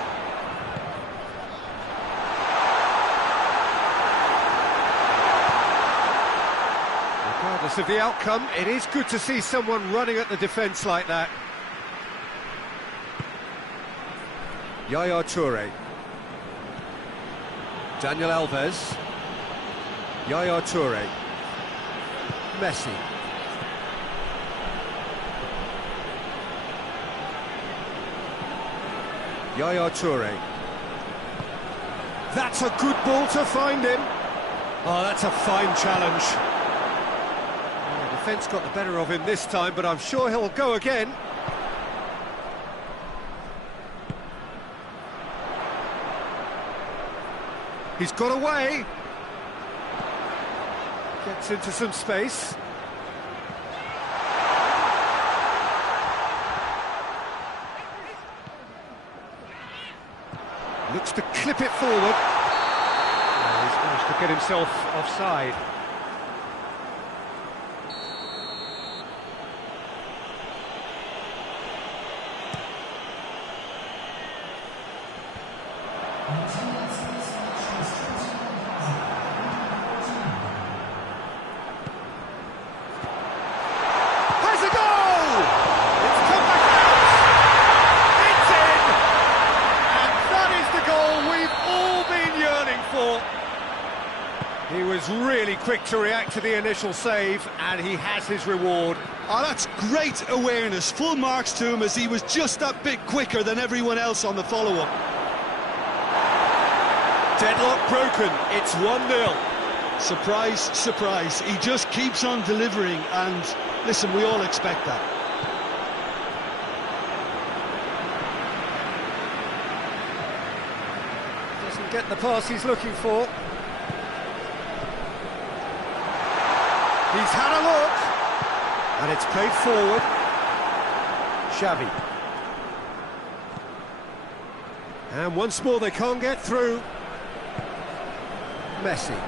Regardless of the outcome, it is good to see someone running at the defence like that. Yaya Toure. Daniel Alves. Yaya Toure. Messi. Yaya Toure. That's a good ball to find him. Oh, that's a fine challenge. Oh, the defence got the better of him this time, but I'm sure he'll go again. He's got away. Gets into some space. Looks to clip it forward. Oh, he's managed to get himself offside. He was really quick to react to the initial save, and he has his reward. Oh, that's great awareness. Full marks to him, as he was just that bit quicker than everyone else on the follow-up. Deadlock broken. It's 1-0. Surprise, surprise. He just keeps on delivering, and listen, we all expect that. Doesn't get the pass he's looking for. He's had a look, and it's played forward. Xavi. And once more they can't get through. Messi.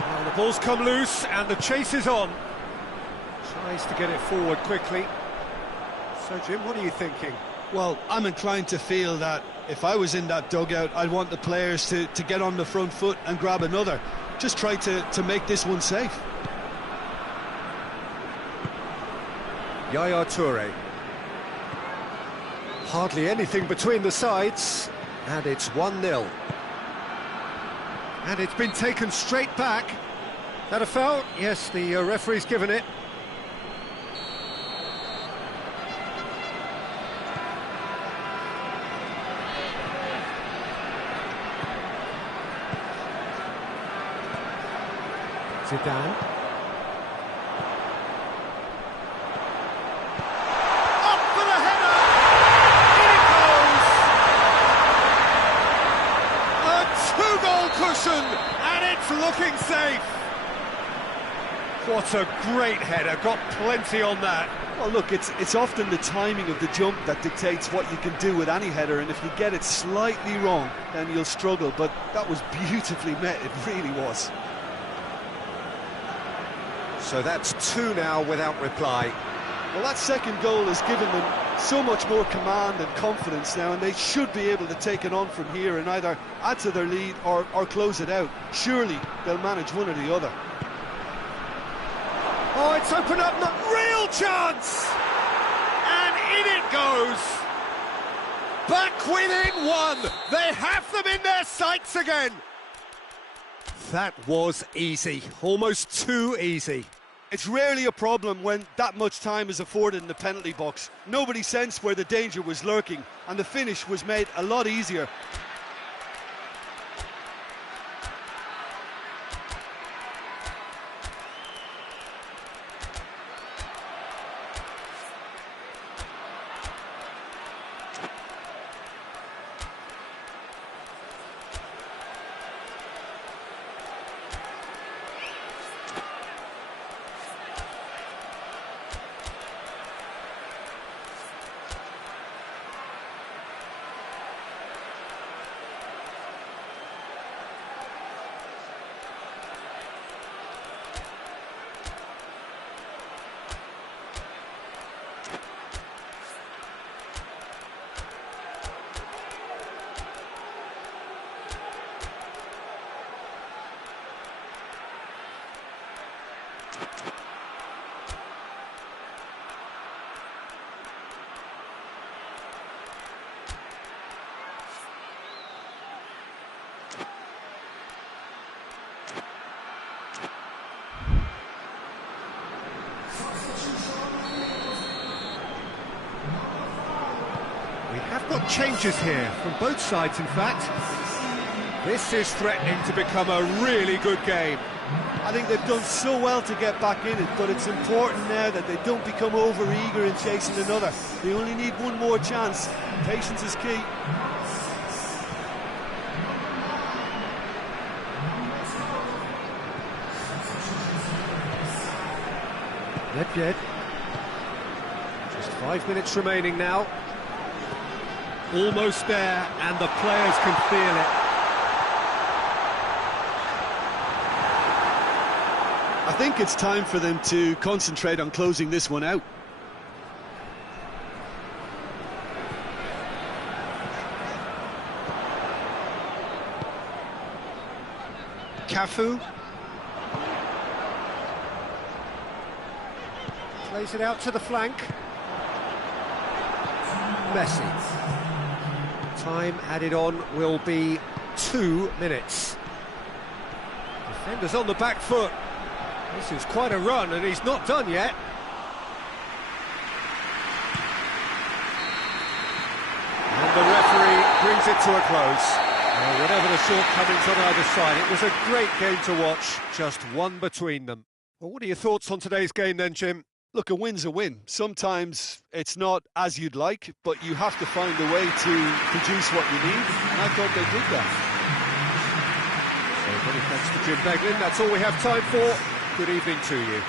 Well, the ball's come loose, and the chase is on. Tries to get it forward quickly. So, Jim, what are you thinking? Well, I'm inclined to feel that if I was in that dugout, I'd want the players to get on the front foot and grab another. Just try to make this one safe. Yaya Toure. Hardly anything between the sides, and it's 1-0. And it's been taken straight back. That a foul? Yes, the referee's given it. Zidane. Up for the header! In it goes! A two-goal cushion, and it's looking safe. What a great header, got plenty on that. Well, look, it's often the timing of the jump that dictates what you can do with any header, and if you get it slightly wrong, then you'll struggle, but that was beautifully met, it really was. So that's 2 now without reply. Well, that second goal has given them so much more command and confidence now, and they should be able to take it on from here and either add to their lead or close it out. Surely they'll manage one or the other. Oh, it's opened up, real chance! And in it goes! Back within 1! They have them in their sights again! That was easy, almost too easy. It's rarely a problem when that much time is afforded in the penalty box. Nobody sensed where the danger was lurking, and the finish was made a lot easier. We have got changes here, from both sides in fact. This is threatening to become a really good game. I think they've done so well to get back in it, but it's important now that they don't become over-eager in chasing another. They only need one more chance. Patience is key. Nedved. Just 5 minutes remaining now. Almost there, and the players can feel it. I think it's time for them to concentrate on closing this one out. Cafu. Plays it out to the flank. Messi. Time added on will be 2 minutes. Defenders on the back foot. This is quite a run, and he's not done yet. And the referee brings it to a close. Whatever the shortcomings on either side, it was a great game to watch, just one between them. Well, what are your thoughts on today's game then, Jim? Look, a win's a win. Sometimes it's not as you'd like, but you have to find a way to produce what you need, and I thought they did that. So many thanks to Jim Beglin. That's all we have time for. Good evening to you.